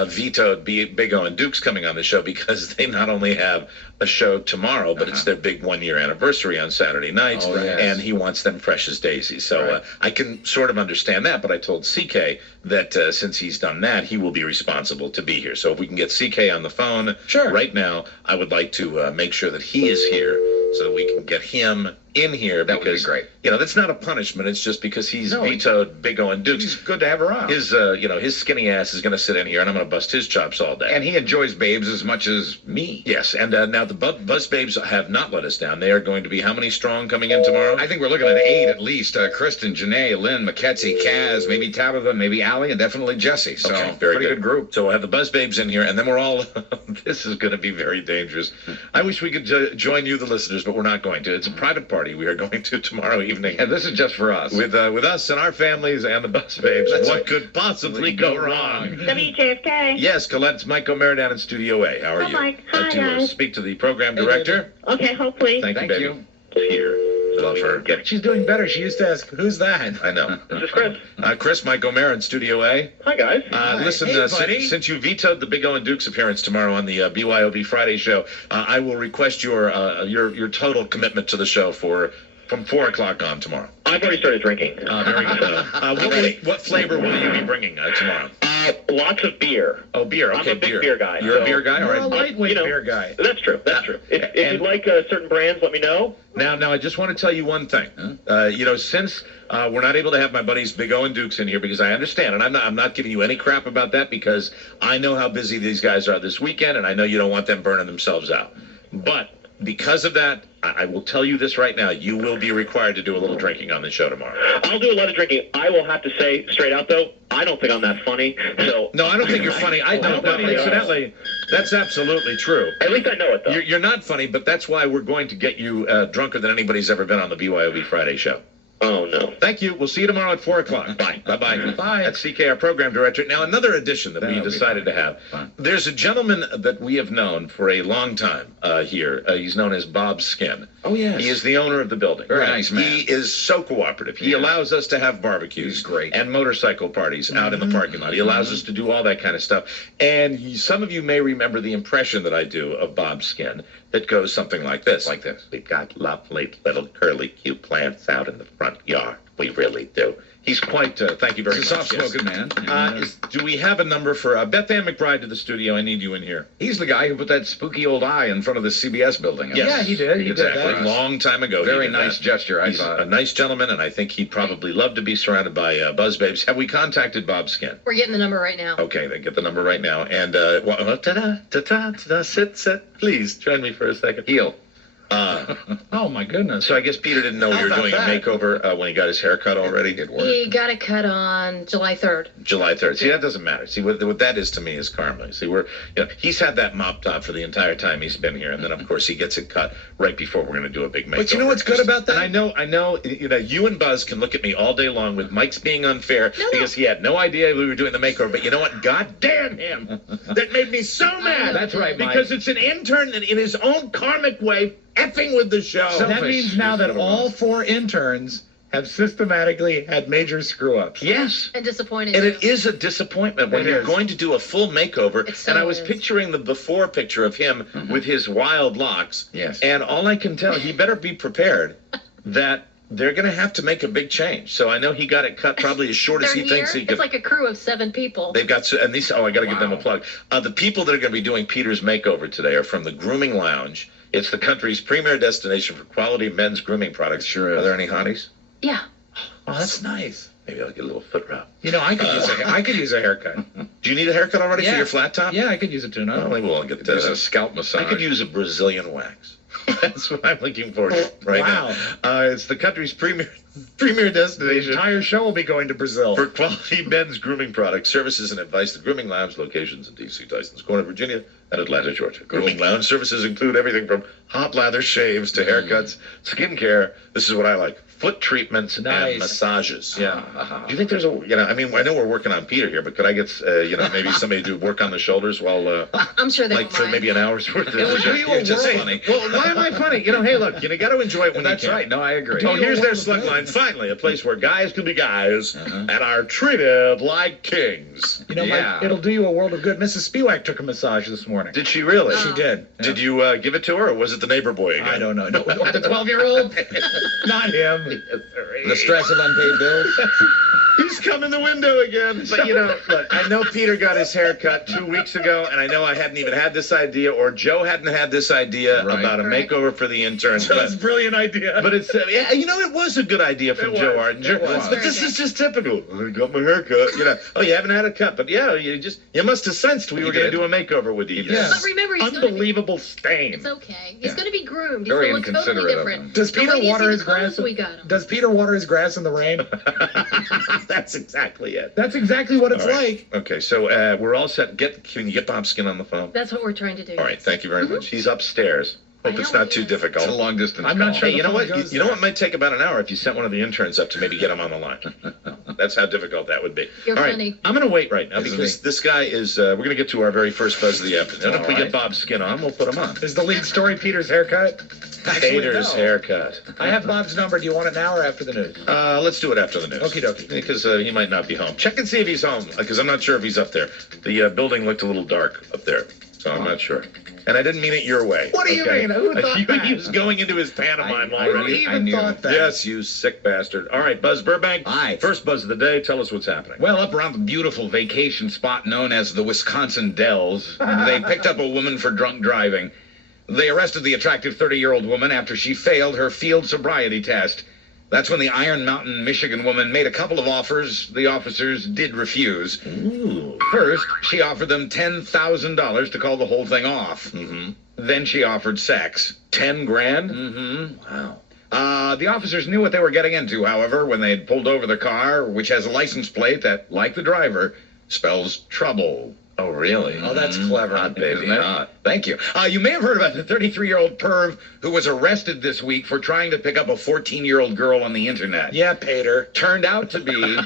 Vetoed Big O and Duke's coming on the show because they not only have a show tomorrow, but it's their big 1-year anniversary on Saturday nights, and he wants them fresh as daisies. So I can sort of understand that, but I told CK that since he's done that, he will be responsible to be here. So if we can get CK on the phone right now, I would like to make sure that he is here so that we can get him in here. That would be great. That's not a punishment. It's just because he's vetoed Big O and Dukes. It's good to have her on. His skinny ass is going to sit in here, and I'm going to bust his chops all day. And he enjoys Babes as much as me. Yes, and now the Buzz Babes have not let us down. They are going to be how many strong coming in tomorrow? I think we're looking at 8 at least. Kristen, Janae, Lynn, McKetsy, Kaz, maybe Tabitha, maybe Allie, and definitely Jesse. So very pretty good group. So we'll have the Buzz Babes in here, and then we're all... This is going to be very dangerous. I wish we could join you, the listeners, but we're not going to. It's a private party we are going to tomorrow evening. And this is just for us. With us and our families and the Buzz Babes. What could possibly go wrong? WJFK. Yes, Colette, it's Mike O'Meara down in Studio A. How are you? Mike. Hi, I'd like to guys. speak to the program director. Okay, hopefully. Thank you, baby. Here. Love her. She's doing better. She used to ask, who's that? I know. This is Chris. Chris, Mike O'Meara in Studio A. Hi, guys. Listen, Hey, buddy. since you vetoed the Big O and Duke's appearance tomorrow on the BYOB Friday show, I will request your total commitment to the show from 4 o'clock on tomorrow. I've already started drinking. Very good. What flavor will you be bringing tomorrow? Lots of beer. Oh, beer. Okay, I'm a big beer guy. You're a beer guy? All You're right. a lightweight beer guy. That's true. If you'd like certain brands, let me know. Now, I just want to tell you one thing. Since we're not able to have my buddies Big O and Dukes in here, because I understand, and I'm not giving you any crap about that, because I know how busy these guys are this weekend, and I know you don't want them burning themselves out. But because of that, I will tell you this right now, you will be required to do a little drinking on the show tomorrow. I'll do a lot of drinking. I will have to say straight out, though, I don't think I'm that funny. So No, I don't think you're funny. I don't. No, incidentally, that's absolutely true. At least I know it, though. You're not funny, but that's why we're going to get you drunker than anybody's ever been on the BYOB Friday show. Oh, no. Thank you. We'll see you tomorrow at 4 o'clock. Bye. Bye-bye. Bye. That's CK, our program director. Now, another addition that we decided to have. There's a gentleman that we have known for a long time here. He's known as Bob Skin. Oh, yes. He is the owner of the building. Very nice man. He is so cooperative. He allows us to have barbecues. He's great. And motorcycle parties out in the parking lot. He allows us to do all that kind of stuff. And some of you may remember the impression that I do of Bob Skin that goes something like this. Like this. We've got lovely little curly cute plants out in the front yard. We really do. He's quite, thank you very He's much. a soft-spoken man. Do we have a number for Beth Ann McBride to the studio? I need you in here. He's the guy who put that spooky old eye in front of the CBS building. Yes. Yeah, he did. He did Exactly. that. Long time ago. he Very did nice that. gesture, I He's thought. a nice gentleman, and I think he'd probably love to be surrounded by Buzz Babes. Have we contacted Bob Skin? We're getting the number right now. Okay, then get the number right now. And, sit. Please, join me for a second. Heel. Oh, my goodness. So I guess Peter didn't know we were doing a makeover when he got his hair cut already. It worked. He got it cut on July 3rd. July 3rd. See, that doesn't matter. See, what that is to me is karma. See, he's had that mop top for the entire time he's been here, and then of course he gets it cut right before we're going to do a big makeover. But you know what's good about that? And I know. You and Buzz can look at me all day long with Mike's being unfair because he had no idea we were doing the makeover. But you know what? God damn him! That made me so mad. That's right, Mike. Because it's an intern that, in his own karmic way, effing with the show. So that means now that all 4 interns have systematically had major screw-ups. Yes. And disappointed. And you. it is a disappointment when It you're is. going to do a full makeover. It so And I was is. picturing the before picture of him with his wild locks. Yes. And all I can tell, he better be prepared that they're going to have to make a big change. So I know he got it cut probably as short as he thinks he It's can. like a crew of 7 people. They've got, and these, I got to give them a plug. The people that are going to be doing Peter's makeover today are from the Grooming Lounge. It's the country's premier destination for quality men's grooming products. Sure is. Are there any hotties? Yeah. Oh, that's nice. Maybe I'll get a little foot rub. You know, I could use a haircut. Do you need a haircut already Yeah. for your flat top? Yeah, I could use a tune-up. Oh, maybe we'll get There's a that. scalp massage. I could use a Brazilian wax. That's what I'm looking for right Wow. now. It's the country's premier destination. The entire show will be going to Brazil. For quality men's grooming products, services, and advice, the Grooming Lounge locations in D.C., Tyson's Corner, Virginia, and Atlanta, Georgia. Grooming Lounge services include everything from hot lather shaves to haircuts, skincare. This is what I like. Foot treatments and massages. Yeah. Do you think there's a, I mean, I know we're working on Peter here, but could I get, maybe somebody to work on the shoulders while, I'm sure they like won't for mind. maybe an hour's worth of You're just funny. Well, why am I funny? Hey, look, you got to enjoy it when That's you can. right. No, I agree. Oh, here's their slugline. Finally, a place where guys can be guys and are treated like kings. You know, Mike, it'll do you a world of good. Mrs. Spiewak took a massage this morning. Did she really? She did. Did you give it to her, or was it the neighbor boy again? I don't know. No, the 12-year-old? Not him. The stress of unpaid bills. He's come in the window again. But, look, I know Peter got his hair cut 2 weeks ago, and I know I hadn't even had this idea, or Joe hadn't had this idea about a makeover for the interns. That's a brilliant idea. But it's, it was a good idea from Joe Ardinger. But this is just typical. I got my hair cut. Oh, you haven't had a cut, but you must have sensed we were going to do a makeover with you. Yes. But remember, he's Unbelievable stain. It's okay. He's going to be groomed. He's Very going to look totally inconsiderate of different. Does The Peter way you water see his the clothes, grass? We got him. Does Peter water his grass in the rain? That's exactly it. That's exactly what it's All right. like. Okay, so we're all set. Can you get Bob Skin on the phone? That's what we're trying to do. All right, thank you very much. He's upstairs. Hope it's not too difficult. It's a long distance. I'm not call. sure. Hey, you know what? goes You know there. what might take about an hour if you sent one of the interns up to maybe get him on the line. That's how difficult that would be. You're All right, funny. I'm going to wait right now Isn't because he? this guy is. We're going to get to our very first buzz of the afternoon. If we get Bob Skin on, we'll put him on. Is the lead story Peter's haircut? Actually, Peter's no. haircut. I have Bob's number. Do you want it now or after the news? Let's do it after the news. Okie dokie. Because he might not be home. Check and see if he's home, because I'm not sure if he's up there. The building looked a little dark up there, so I'm not sure. And I didn't mean it your way. What do you mean? Who thought He that? was going into his pantomime Who already. even thought that? Yes, you sick bastard. All right, Buzz Burbank. Aye. First buzz of the day. Tell us what's happening. Well, up around the beautiful vacation spot known as the Wisconsin Dells, they picked up a woman for drunk driving. They arrested the attractive 30-year-old woman after she failed her field sobriety test. That's when the Iron Mountain, Michigan woman made a couple of offers the officers did refuse. Ooh. First, she offered them $10,000 to call the whole thing off. Mm-hmm. Then she offered sex. 10 grand? Mm-hmm. Wow. The officers knew what they were getting into, however, when they'd pulled over the car, which has a license plate that, like the driver, spells trouble. Oh, really? Oh, that's clever. Hot baby, Isn't it? hot. Thank you. You may have heard about the 33-year-old perv who was arrested this week for trying to pick up a 14-year-old girl on the internet. Yeah, Peter. Turned out to be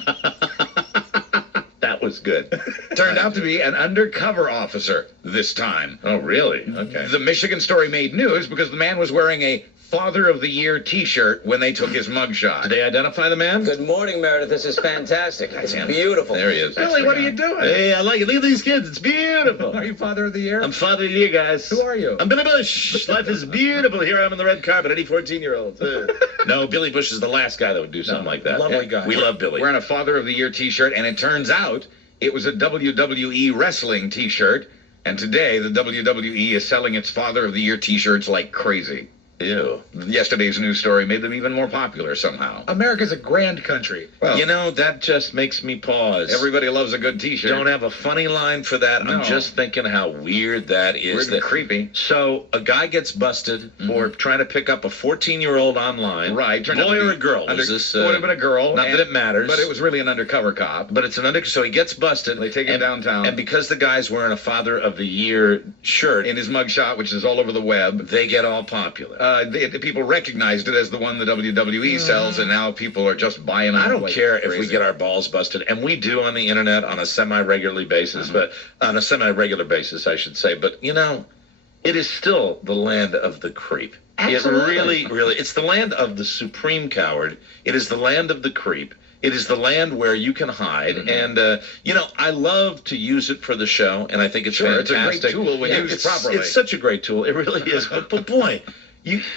That was good. an undercover officer this time. Oh, really? Okay. The Michigan story made news because the man was wearing a Father of the Year T-shirt when they took his mugshot. Did they identify the man? Good morning, Meredith. This is fantastic. It's beautiful. There he is. Billy, what are you doing? Hey, I like it. Look at these kids. It's beautiful. Are you Father of the Year? I'm Father of the Year, guys. Who are you? I'm Billy Bush. Life is beautiful. Here I am on the red carpet. Any 14-year-olds. No, Billy Bush is the last guy that would do something like that. lovely guy. We love Billy. Wearing a Father of the Year T-shirt, and it turns out it was a WWE wrestling T-shirt. And today, the WWE is selling its Father of the Year T-shirts like crazy. Ew. Yesterday's news story made them even more popular somehow. America's a grand country. Well, You know, that just makes me pause. everybody loves a good T-shirt. Don't have a funny line for that. No. I'm just thinking how weird that is. Weird and creepy. So a guy gets busted for trying to pick up a 14-year-old online. Right. Turned out Boy to or be a girl? Under, Was this, it would have been a girl. not that it matters. But it was really an undercover cop. But it's an so he gets busted. They take him downtown. And because the guy's wearing a Father of the Year shirt, In his mugshot, which is all over the web, they get all popular. the people recognized it as the one the WWE sells, and now people are just buying them. I don't like care if we crazy. get our balls busted, and we do on the internet on a semi-regular basis, but on a semi-regular basis, I should say. But you know, it is still the land of the creep. Absolutely. It really, it's the land of the supreme coward. It is the land of the creep. It is the land where you can hide, and you know, I love to use it for the show, and I think it's Sure, it's a fantastic. great tool when used properly. It's such a great tool. It really is. But boy,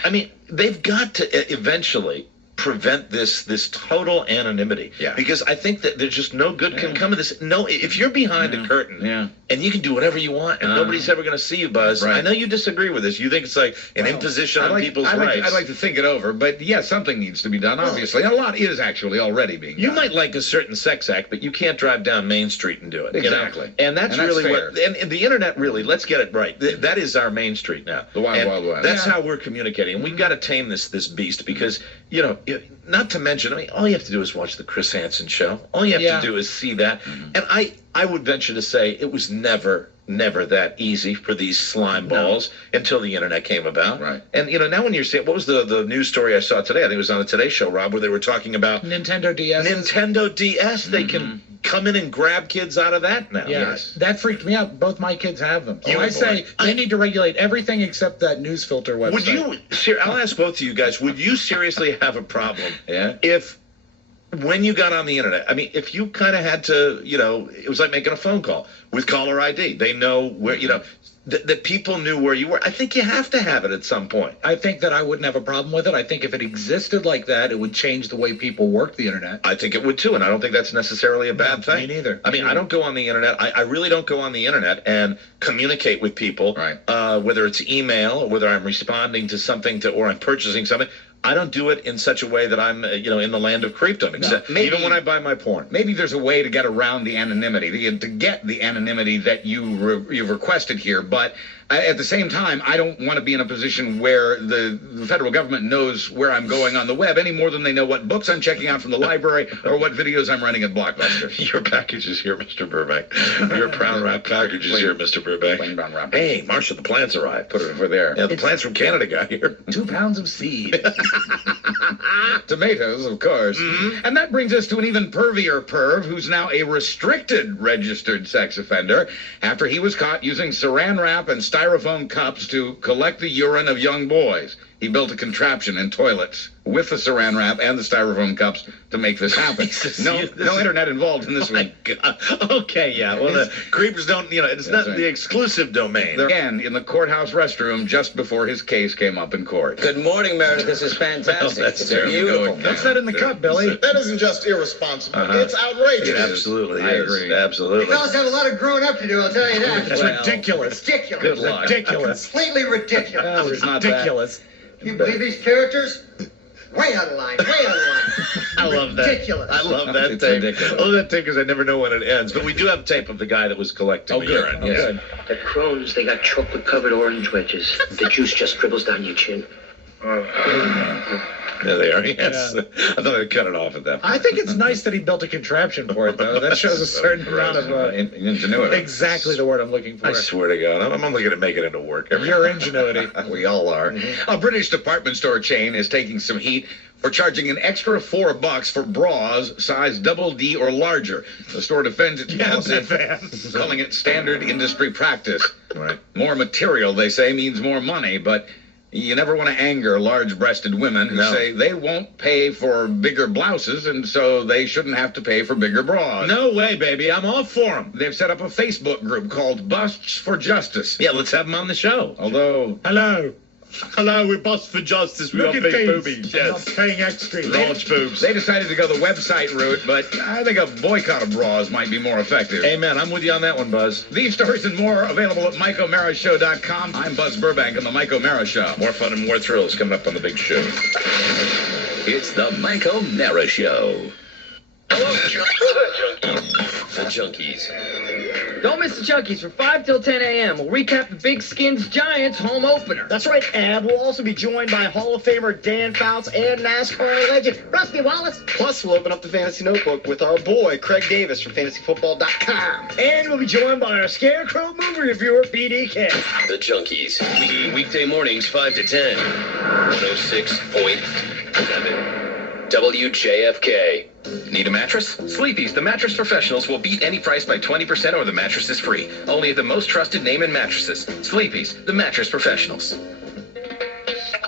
I mean, they've got to eventually prevent this total anonymity. Yeah. Because I think that there's just no good can come of this. No, if you're behind a curtain and you can do whatever you want and nobody's ever going to see you, Buzz. Right. I know you disagree with this. You think it's like an imposition on people's rights. I'd like to think it over, but yeah, something needs to be done, obviously. And a lot is actually already being done. You might like a certain sex act, but you can't drive down Main Street and do it. Exactly. You know? And that's really fair. what, and the internet really, let's get it right. That is our Main Street now. The Wild Wild West. That's how we're communicating. And we've got to tame this beast because, you know, not to mention, I mean, all you have to do is watch the Chris Hansen show. All you have to do is see that. And I would venture to say it was never that easy for these slime balls until the internet came about. Right. And, you know, now when you're saying, what was the news story I saw today? I think it was on the Today Show, Rob, where they were talking about Nintendo DS. Nintendo DS. They can come in and grab kids out of that now. Yes. That freaked me out. Both my kids have them. So Oh, I boy. say they need to regulate everything except that news filter website. Would you, I'll ask both of you guys, would you seriously have a problem if, when you got on the internet, I mean, if you kind of had to, you know, it was like making a phone call with caller ID. They know where, you know, that people knew where you were. I think you have to have it at some point. I think that I wouldn't have a problem with it. I think if it existed like that, it would change the way people work the internet. I think it would too, and I don't think that's necessarily a bad thing. Me neither. I mean, I don't go on the internet. I really don't go on the internet and communicate with people, whether it's email, whether I'm responding to something or I'm purchasing something. I don't do it in such a way that I'm, you know, in the land of creepdom, except even when I buy my porn. Maybe there's a way to get around the anonymity, to get the anonymity that you've requested here. But at the same time, I don't want to be in a position where the federal government knows where I'm going on the web any more than they know what books I'm checking out from the library or what videos I'm renting at Blockbuster. Your package is here, Mr. Burbank. Your brown wrap package is here, Mr. Burbank. Plain brown wrap. Hey, Marcia, the plants arrived. Put it over there. Yeah, the plants from Canada got here. 2 pounds of seed. Tomatoes, of course. And that brings us to an even pervier perv who's now a restricted registered sex offender after he was caught using saran wrap and styrofoam cups to collect the urine of young boys. He built a contraption in toilets with the saran wrap and the styrofoam cups to make this happen. No internet involved in this one. Okay, yeah. Well, the creepers don't, you know, it's not the exclusive domain. They're again in the courthouse restroom just before his case came up in court. Good morning, Meredith. This is fantastic. That's it's terrible. beautiful. What's that in the cup, Billy? That isn't just irresponsible. It's outrageous. It absolutely I is. agree. Absolutely. Fellas have a lot of growing up to do, I'll tell you that. That's ridiculous. Ridiculous. Good luck. Ridiculous. Completely ridiculous. Oh, it's ridiculous. You believe these characters? Way out of line. Way out of line. I love that. Ridiculous. I love that It's tape. ridiculous. I love that tape because I never know when it ends. But we do have tape of the guy that was collecting the urine. Oh, good. The Crohn's, they got chocolate-covered orange wedges. The juice just dribbles down your chin. There they are. Yes. I thought I'd cut it off at that point. I think it's nice that he built a contraption for it, though. That shows a certain amount of ingenuity. exactly the word I'm looking for. I swear to God, I'm looking to make it into work. Your ingenuity. We all are. A British department store chain is taking some heat for charging an extra $4 for bras size double D or larger. The store defends its policy, calling it standard industry practice. Right. More material, they say, means more money, but you never want to anger large-breasted women who say they won't pay for bigger blouses, and so they shouldn't have to pay for bigger bras. No way, baby. I'm all for them. They've set up a Facebook group called Busts for Justice. Yeah, let's have them on the show. Although, Hello, we're Bust for Justice. We Look got at big these. boobies. I'm Yes. not paying extra. Large boobs. they decided to go the website route, but I think a boycott of bras might be more effective. Amen. I'm with you on that one, Buzz. These stories and more available at MikeO'MaraShow.com. I'm Buzz Burbank on the Mike O'Mara Show. More fun and more thrills coming up on the big show. It's the Mike O'Mara Show. The Junkies. Don't miss the Junkies from 5 till 10 a.m. We'll recap the Big Skins Giants home opener. That's right, Ab. We'll also be joined by Hall of Famer Dan Fouts and NASCAR legend Rusty Wallace. Plus, we'll open up the Fantasy Notebook with our boy Craig Davis from FantasyFootball.com. And we'll be joined by our Scarecrow movie reviewer, BDK. The Junkies. Weekday mornings, 5 to 10. 106.7. WJFK. Need a mattress? Sleepy's, the mattress professionals, will beat any price by 20% or the mattress is free. Only at the most trusted name in mattresses. Sleepy's, the mattress professionals.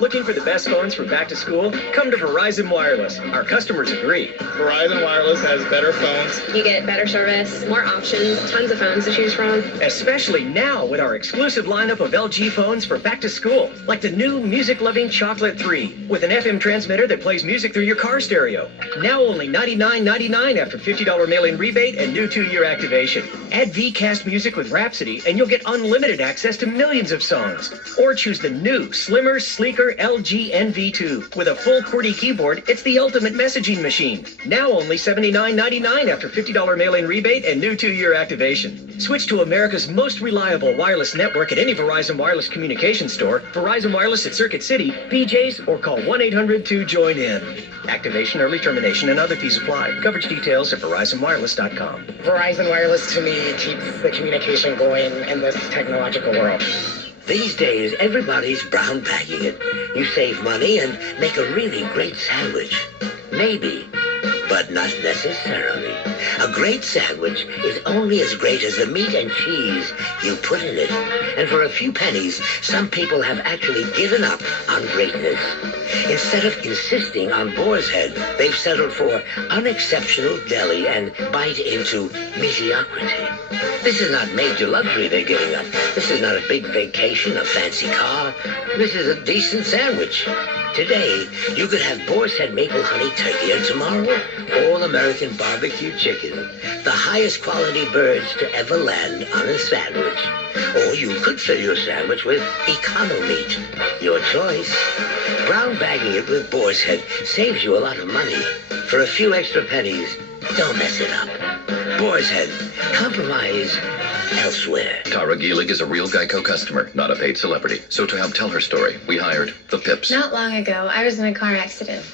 Looking for the best phones for back to school? Come to Verizon Wireless. Our customers agree. Verizon Wireless has better phones. You get better service, more options, tons of phones to choose from. Especially now with our exclusive lineup of LG phones for back to school. Like the new music-loving Chocolate 3 with an FM transmitter that plays music through your car stereo. Now only $99.99 after $50 mail-in rebate and new 2-year activation. Add Vcast music with Rhapsody and you'll get unlimited access to millions of songs. Or choose the new, slimmer, sleeker LG NV2. With a full QWERTY keyboard, it's the ultimate messaging machine. Now only $79.99 after $50 mail-in rebate and new 2-year activation. Switch to America's most reliable wireless network at any Verizon Wireless communication store, Verizon Wireless at Circuit City, BJ's, or call 1-800-2-JOIN-IN. Activation, early termination, and other fees apply. Coverage details at VerizonWireless.com. Verizon Wireless, to me, keeps the communication going in this technological world. These days, everybody's brown bagging it. You save money and make a really great sandwich. Maybe, but not necessarily. A great sandwich is only as great as the meat and cheese you put in it. And for a few pennies, some people have actually given up on greatness. Instead of insisting on boar's head, they've settled for unexceptional deli and bite into mediocrity. This is not major luxury they're giving up. This is not a big vacation, a fancy car. This is a decent sandwich. Today, you could have boar's head maple honey turkey, and tomorrow, all-American barbecue chicken. The highest quality birds to ever land on a sandwich. Or you could fill your sandwich with econo-meat. Your choice. Brown bagging it with boar's head saves you a lot of money. For a few extra pennies, don't mess it up. Boar's Head. Compromise elsewhere. Tara Gielig is a real Geico customer, not a paid celebrity. So to help tell her story, we hired the Pips. Not long ago, I was in a car accident.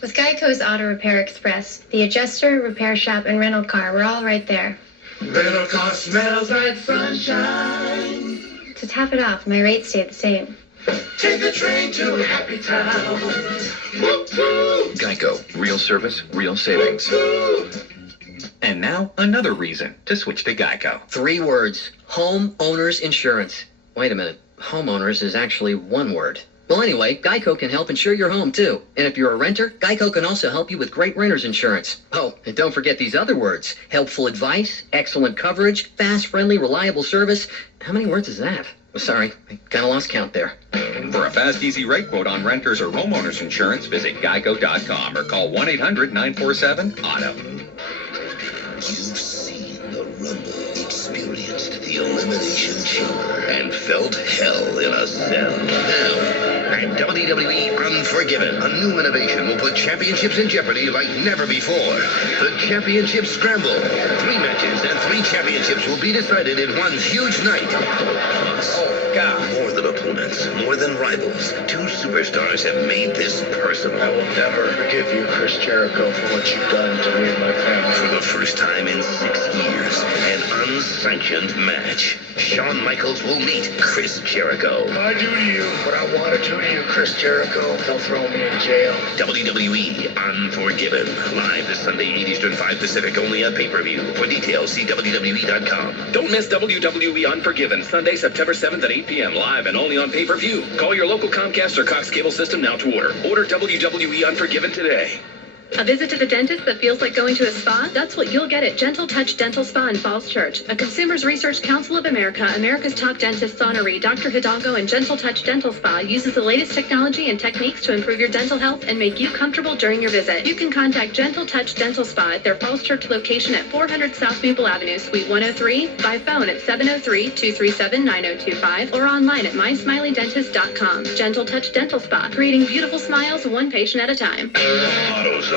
With Geico's Auto Repair Express, the adjuster, repair shop, and rental car were all right there. Rental car smells like sunshine. To top it off, my rate stayed the same. Take the train to Happy Town. Geico. Real service, real savings. And now, another reason to switch to Geico. 3 words. Homeowners insurance. Wait a minute. Homeowners is actually 1 word. Well, anyway, Geico can help insure your home, too. And if you're a renter, Geico can also help you with great renter's insurance. Oh, and don't forget these other words. Helpful advice, excellent coverage, fast, friendly, reliable service. How many words is that? Sorry, I kind of lost count there. For a fast, easy rate quote on renters or homeowners insurance, visit geico.com or call 1-800-947-AUTO. You've seen the rumble, experienced the elimination chamber, and felt hell in a cell. Now, at WWE Unforgiven, a new innovation will put championships in jeopardy like never before. The Championship Scramble. 3 matches and 3 championships will be decided in one huge night. Oh, God. More than opponents, more than rivals, 2 superstars have made this personal. I will never forgive you, Chris Jericho, for what you've done to me and my family. For the first time in 6 years, an unsanctioned match. Shawn Michaels will meet Chris Jericho. I do to you what I want to do to you, Chris Jericho. They'll throw me in jail. WWE Unforgiven. Live this Sunday, 8 Eastern, 5 Pacific, only on pay-per-view. For details, see WWE.com. Don't miss WWE Unforgiven, Sunday, September 7th at 8 p.m. live and only on pay-per-view. Call your local Comcast or Cox cable system now to order. Order WWE Unforgiven today. A visit to the dentist that feels like going to a spa? That's what you'll get at Gentle Touch Dental Spa in Falls Church. A Consumers Research Council of America, America's top dentist honoree, Dr. Hidalgo, and Gentle Touch Dental Spa uses the latest technology and techniques to improve your dental health and make you comfortable during your visit. You can contact Gentle Touch Dental Spa at their Falls Church location at 400 South Maple Avenue, Suite 103, by phone at 703-237-9025, or online at mysmileydentist.com. Gentle Touch Dental Spa, creating beautiful smiles one patient at a time. AutoZone.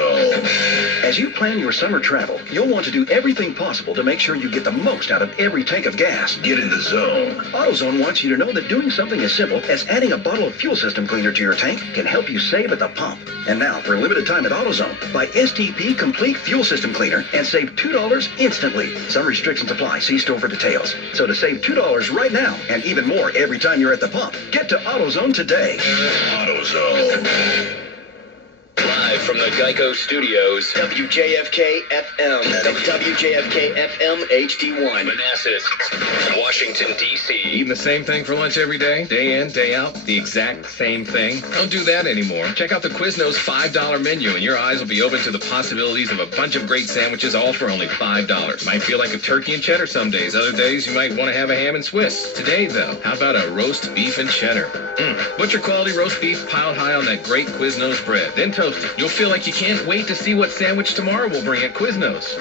As you plan your summer travel, you'll want to do everything possible to make sure you get the most out of every tank of gas. Get in the zone. AutoZone wants you to know that doing something as simple as adding a bottle of fuel system cleaner to your tank can help you save at the pump. And now, for a limited time at AutoZone, buy STP Complete Fuel System Cleaner and save $2 instantly. Some restrictions apply. See store for details. So to save $2 right now, and even more every time you're at the pump, get to AutoZone today. AutoZone. Live live from the Geico Studios. WJFK FM. WJFK FM HD1. Manassas, Washington, D.C. Eating the same thing for lunch every day? Day in, day out? The exact same thing? Don't do that anymore. Check out the Quiznos $5 menu and your eyes will be open to the possibilities of a bunch of great sandwiches all for only $5. Might feel like a turkey and cheddar some days. Other days you might want to have a ham and Swiss. Today though, how about a roast beef and cheddar? Butcher quality roast beef piled high on that great Quiznos bread. Then toast it. You'll feel like you can't wait to see what sandwich tomorrow will bring at Quiznos.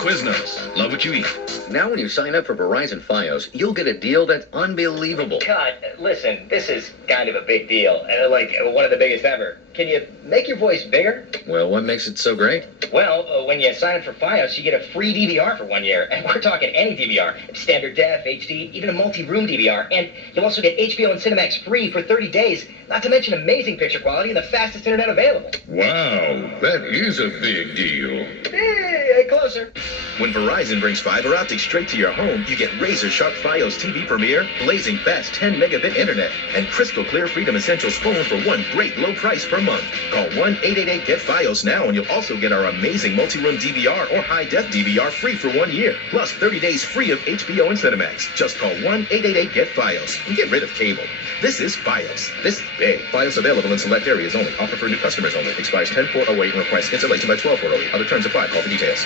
Quiznos. Love what you eat. Now when you sign up for Verizon Fios, you'll get a deal that's unbelievable. God, listen, this is kind of a big deal, and like one of the biggest ever. Can you make your voice bigger? Well, what makes it so great? Well, when you sign up for Fios, you get a free DVR for 1 year, and we're talking any DVR, standard def, HD, even a multi-room DVR, and you'll also get HBO and Cinemax free for 30 days, not to mention amazing picture quality and the fastest internet available. Wow, that is a big deal. Hey, closer. When Verizon brings fiber optics straight to your home, you get razor-sharp Fios TV Premier, blazing fast 10 megabit internet, and crystal clear Freedom Essentials phone for one great low price per month. Call 1-888-GET-FIOS now, and you'll also get our amazing multi-room DVR or high-def DVR free for 1 year, plus 30 days free of HBO and Cinemax. Just call 1-888-GET-FIOS and get rid of cable. This is Fios. This is big. Fios available in select areas only. Offer for new customers only. Expires 10/4/08 and requires installation by 12/4/08. Other terms apply. Call for details.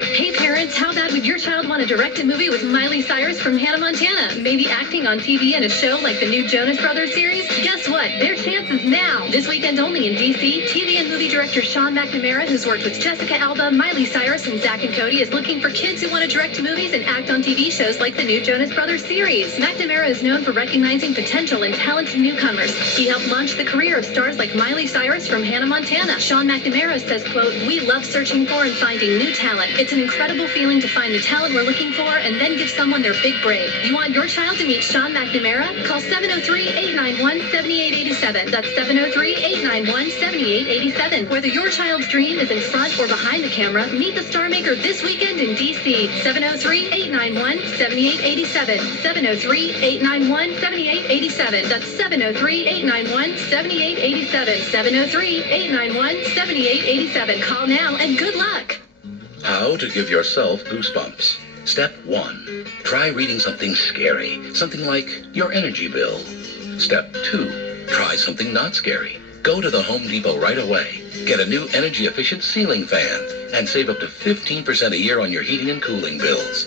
Hey parents, how about would your child want to direct a movie with Miley Cyrus from Hannah Montana? Maybe acting on TV in a show like the new Jonas Brothers series? Guess what? Their chance is now. This weekend only in DC, TV and movie director Sean McNamara, who's worked with Jessica Alba, Miley Cyrus, and Zack and Cody, is looking for kids who want to direct movies and act on TV shows like the new Jonas Brothers series. McNamara is known for recognizing potential in talented newcomers. He helped launch the career of stars like Miley Cyrus from Hannah Montana. Sean McNamara says, quote, "We love searching for and finding new talent. It's an incredible feeling to find the talent we're looking for and then give someone their big break. You want your child to meet Sean McNamara? Call 703-891-7887. That's 703-891-7887. Whether your child's dream is in front or behind the camera, meet the star maker this weekend in DC. 703-891-7887. 703-891-7887. That's 703-891-7887. 703-891-7887. Call now and good luck. How to give yourself goosebumps. Step 1. Try reading something scary, something like your energy bill. Step 2. Try something not scary. Go to the Home Depot right away. Get a new energy-efficient ceiling fan and save up to 15% a year on your heating and cooling bills.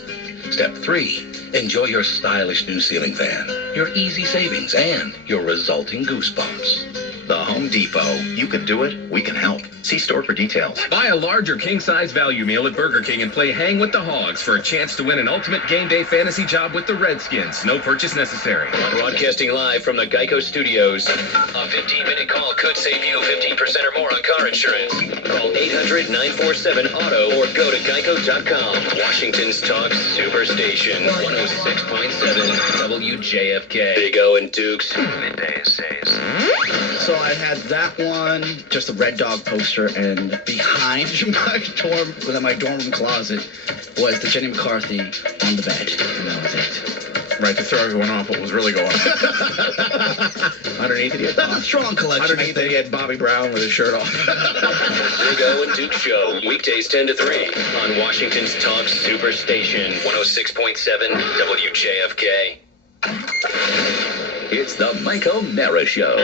Step 3. Enjoy your stylish new ceiling fan, your easy savings, and your resulting goosebumps. The Home Depot. You can do it. We can help. See store for details. Buy a larger king-size value meal at Burger King and play Hang with the Hogs for a chance to win an ultimate game day fantasy job with the Redskins. No purchase necessary. Broadcasting live from the Geico Studios. A 15-minute call could save you 15% or more on car insurance. Call 800-947-AUTO or go to geico.com. Washington's Talk Superstation. 106.7 WJFK. Big O and Dukes. Midday essays. So I had that one, just a Red Dog poster, and behind my dorm room closet was the Jenny McCarthy on the bed, and that was it. Right, to throw everyone off what was really going on. Underneath it, he had That's a strong collection. Underneath it, he had Bobby Brown with his shirt off. Big O and Duke Show, weekdays 10 to 3 on Washington's Talk Superstation, 106.7 WJFK. It's the Mike O'Mara Show.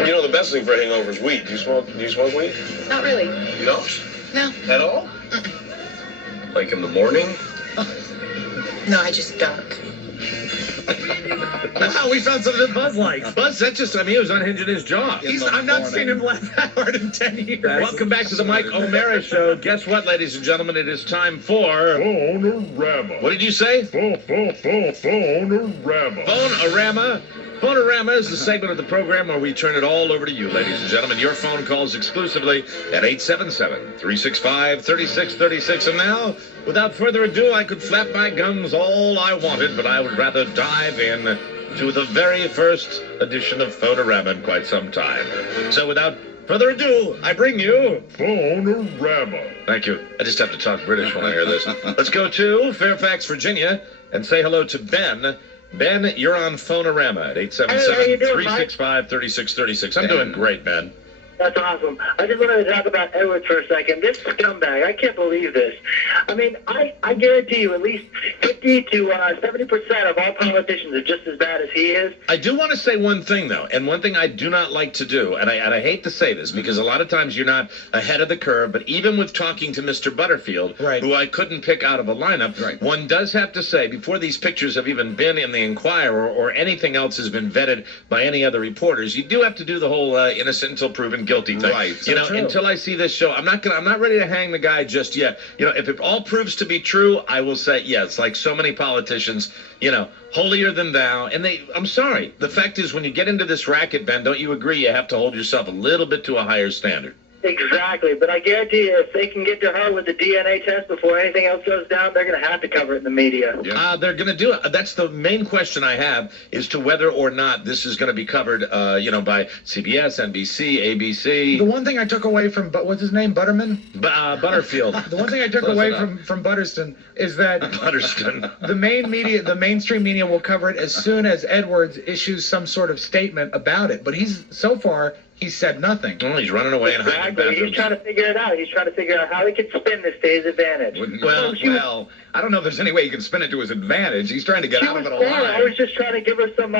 You know, the best thing for a hangover is weed. Do you smoke weed? Not really. You don't? No. At all? Like in the morning? No, I just don't. Wow, we found something that Buzz likes. Buzz, that's just, he was unhinging his jaw. I've not seen him laugh that hard in 10 years. Welcome back to the Mike O'Mara Show. Guess what, ladies and gentlemen? It is time for... Phone-a-rama. What did you say? Phone-a-rama. Phone-a-rama. Phone-a-rama is the segment of the program where we turn it all over to you, ladies and gentlemen. Your phone calls exclusively at 877-365-3636. And now, without further ado, I could flap my gums all I wanted, but I would rather dive in to the very first edition of Phone-a-rama in quite some time. So without further ado, I bring you... Phone-a-rama. Thank you. I just have to talk British when I hear this. Let's go to Fairfax, Virginia, and say hello to Ben. Ben, you're on Phone-a-rama at 877-365-3636. I'm doing great, Ben. That's awesome. I just wanted to talk about Edwards for a second. This scumbag, I can't believe this. I mean, I guarantee you at least 50 to 70% of all politicians are just as bad as he is. I do want to say one thing, though, and one thing I do not like to do, and I hate to say this because a lot of times you're not ahead of the curve, but even with talking to Mr. Butterfield, who I couldn't pick out of a lineup, one does have to say, before these pictures have even been in the Inquirer or anything else has been vetted by any other reporters, you do have to do the whole innocent until proven guilty thing. Right. You know, until I see this show, I'm not ready to hang the guy just yet. You know, if it all proves to be true, I will say, yes, like so many politicians, you know, holier than thou. And I'm sorry. The fact is, when you get into this racket, Ben, don't you agree you have to hold yourself a little bit to a higher standard? Exactly, but I guarantee you, if they can get to her with the DNA test before anything else goes down, they're going to have to cover it in the media. They're going to do it. That's the main question I have, is to whether or not this is going to be covered, you know, by CBS, NBC, ABC. The one thing I took away from, what's his name, Butterman? Butterfield. The one thing I took away from Butterston is that the main media, the mainstream media, will cover it as soon as Edwards issues some sort of statement about it. But so far, he said nothing. Well, he's running away and hiding. Exactly. He's trying to figure it out. He's trying to figure out how he can spin this to his advantage. Well, I don't know if there's any way he can spin it to his advantage. He's trying to get out of it alive. I was just trying to give her some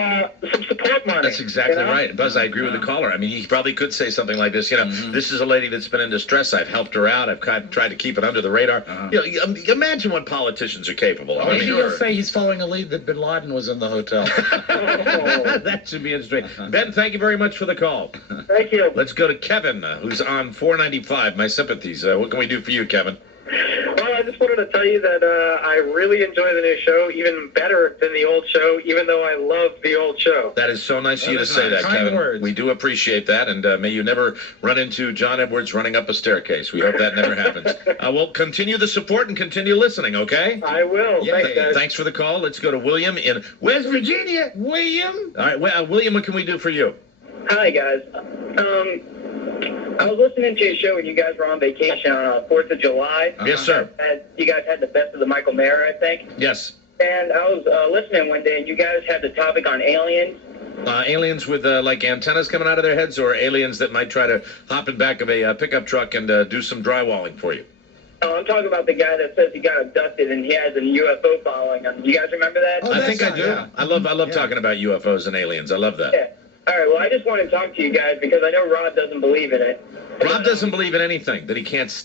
support money. That's exactly right. Buzz, I agree with the caller. I mean, he probably could say something like this. You know, this is a lady that's been in distress. I've helped her out. I've tried to keep it under the radar. You know, imagine what politicians are capable of. Maybe he'll say he's following a lead that Bin Laden was in the hotel. That should be interesting. Ben, thank you very much for the call. Thank you. Let's go to Kevin, who's on 495. My sympathies. What can we do for you, Kevin? Well, I just wanted to tell you that I really enjoy the new show, even better than the old show, even though I love the old show. That is so nice of you to say that, Kevin. We do appreciate that, and may you never run into John Edwards running up a staircase. We hope that never happens. We'll continue the support and continue listening, okay? I will. Thanks, guys. Thanks for the call. Let's go to William in West Virginia. William? All right, William, what can we do for you? Hi, guys. I was listening to your show when you guys were on vacation on 4th of July. Yes, sir. You guys had the best of the Michael Mayer, I think. Yes. And I was listening one day, and you guys had the topic on aliens. Aliens with, like, antennas coming out of their heads, or aliens that might try to hop in back of a pickup truck and do some drywalling for you? Oh, I'm talking about the guy that says he got abducted and he has a UFO following him. You guys remember that? I think I do. Yeah. I love talking about UFOs and aliens. I love that. Yeah. All right, well, I just want to talk to you guys because I know Rob doesn't believe in it. Rob doesn't believe in anything that he can't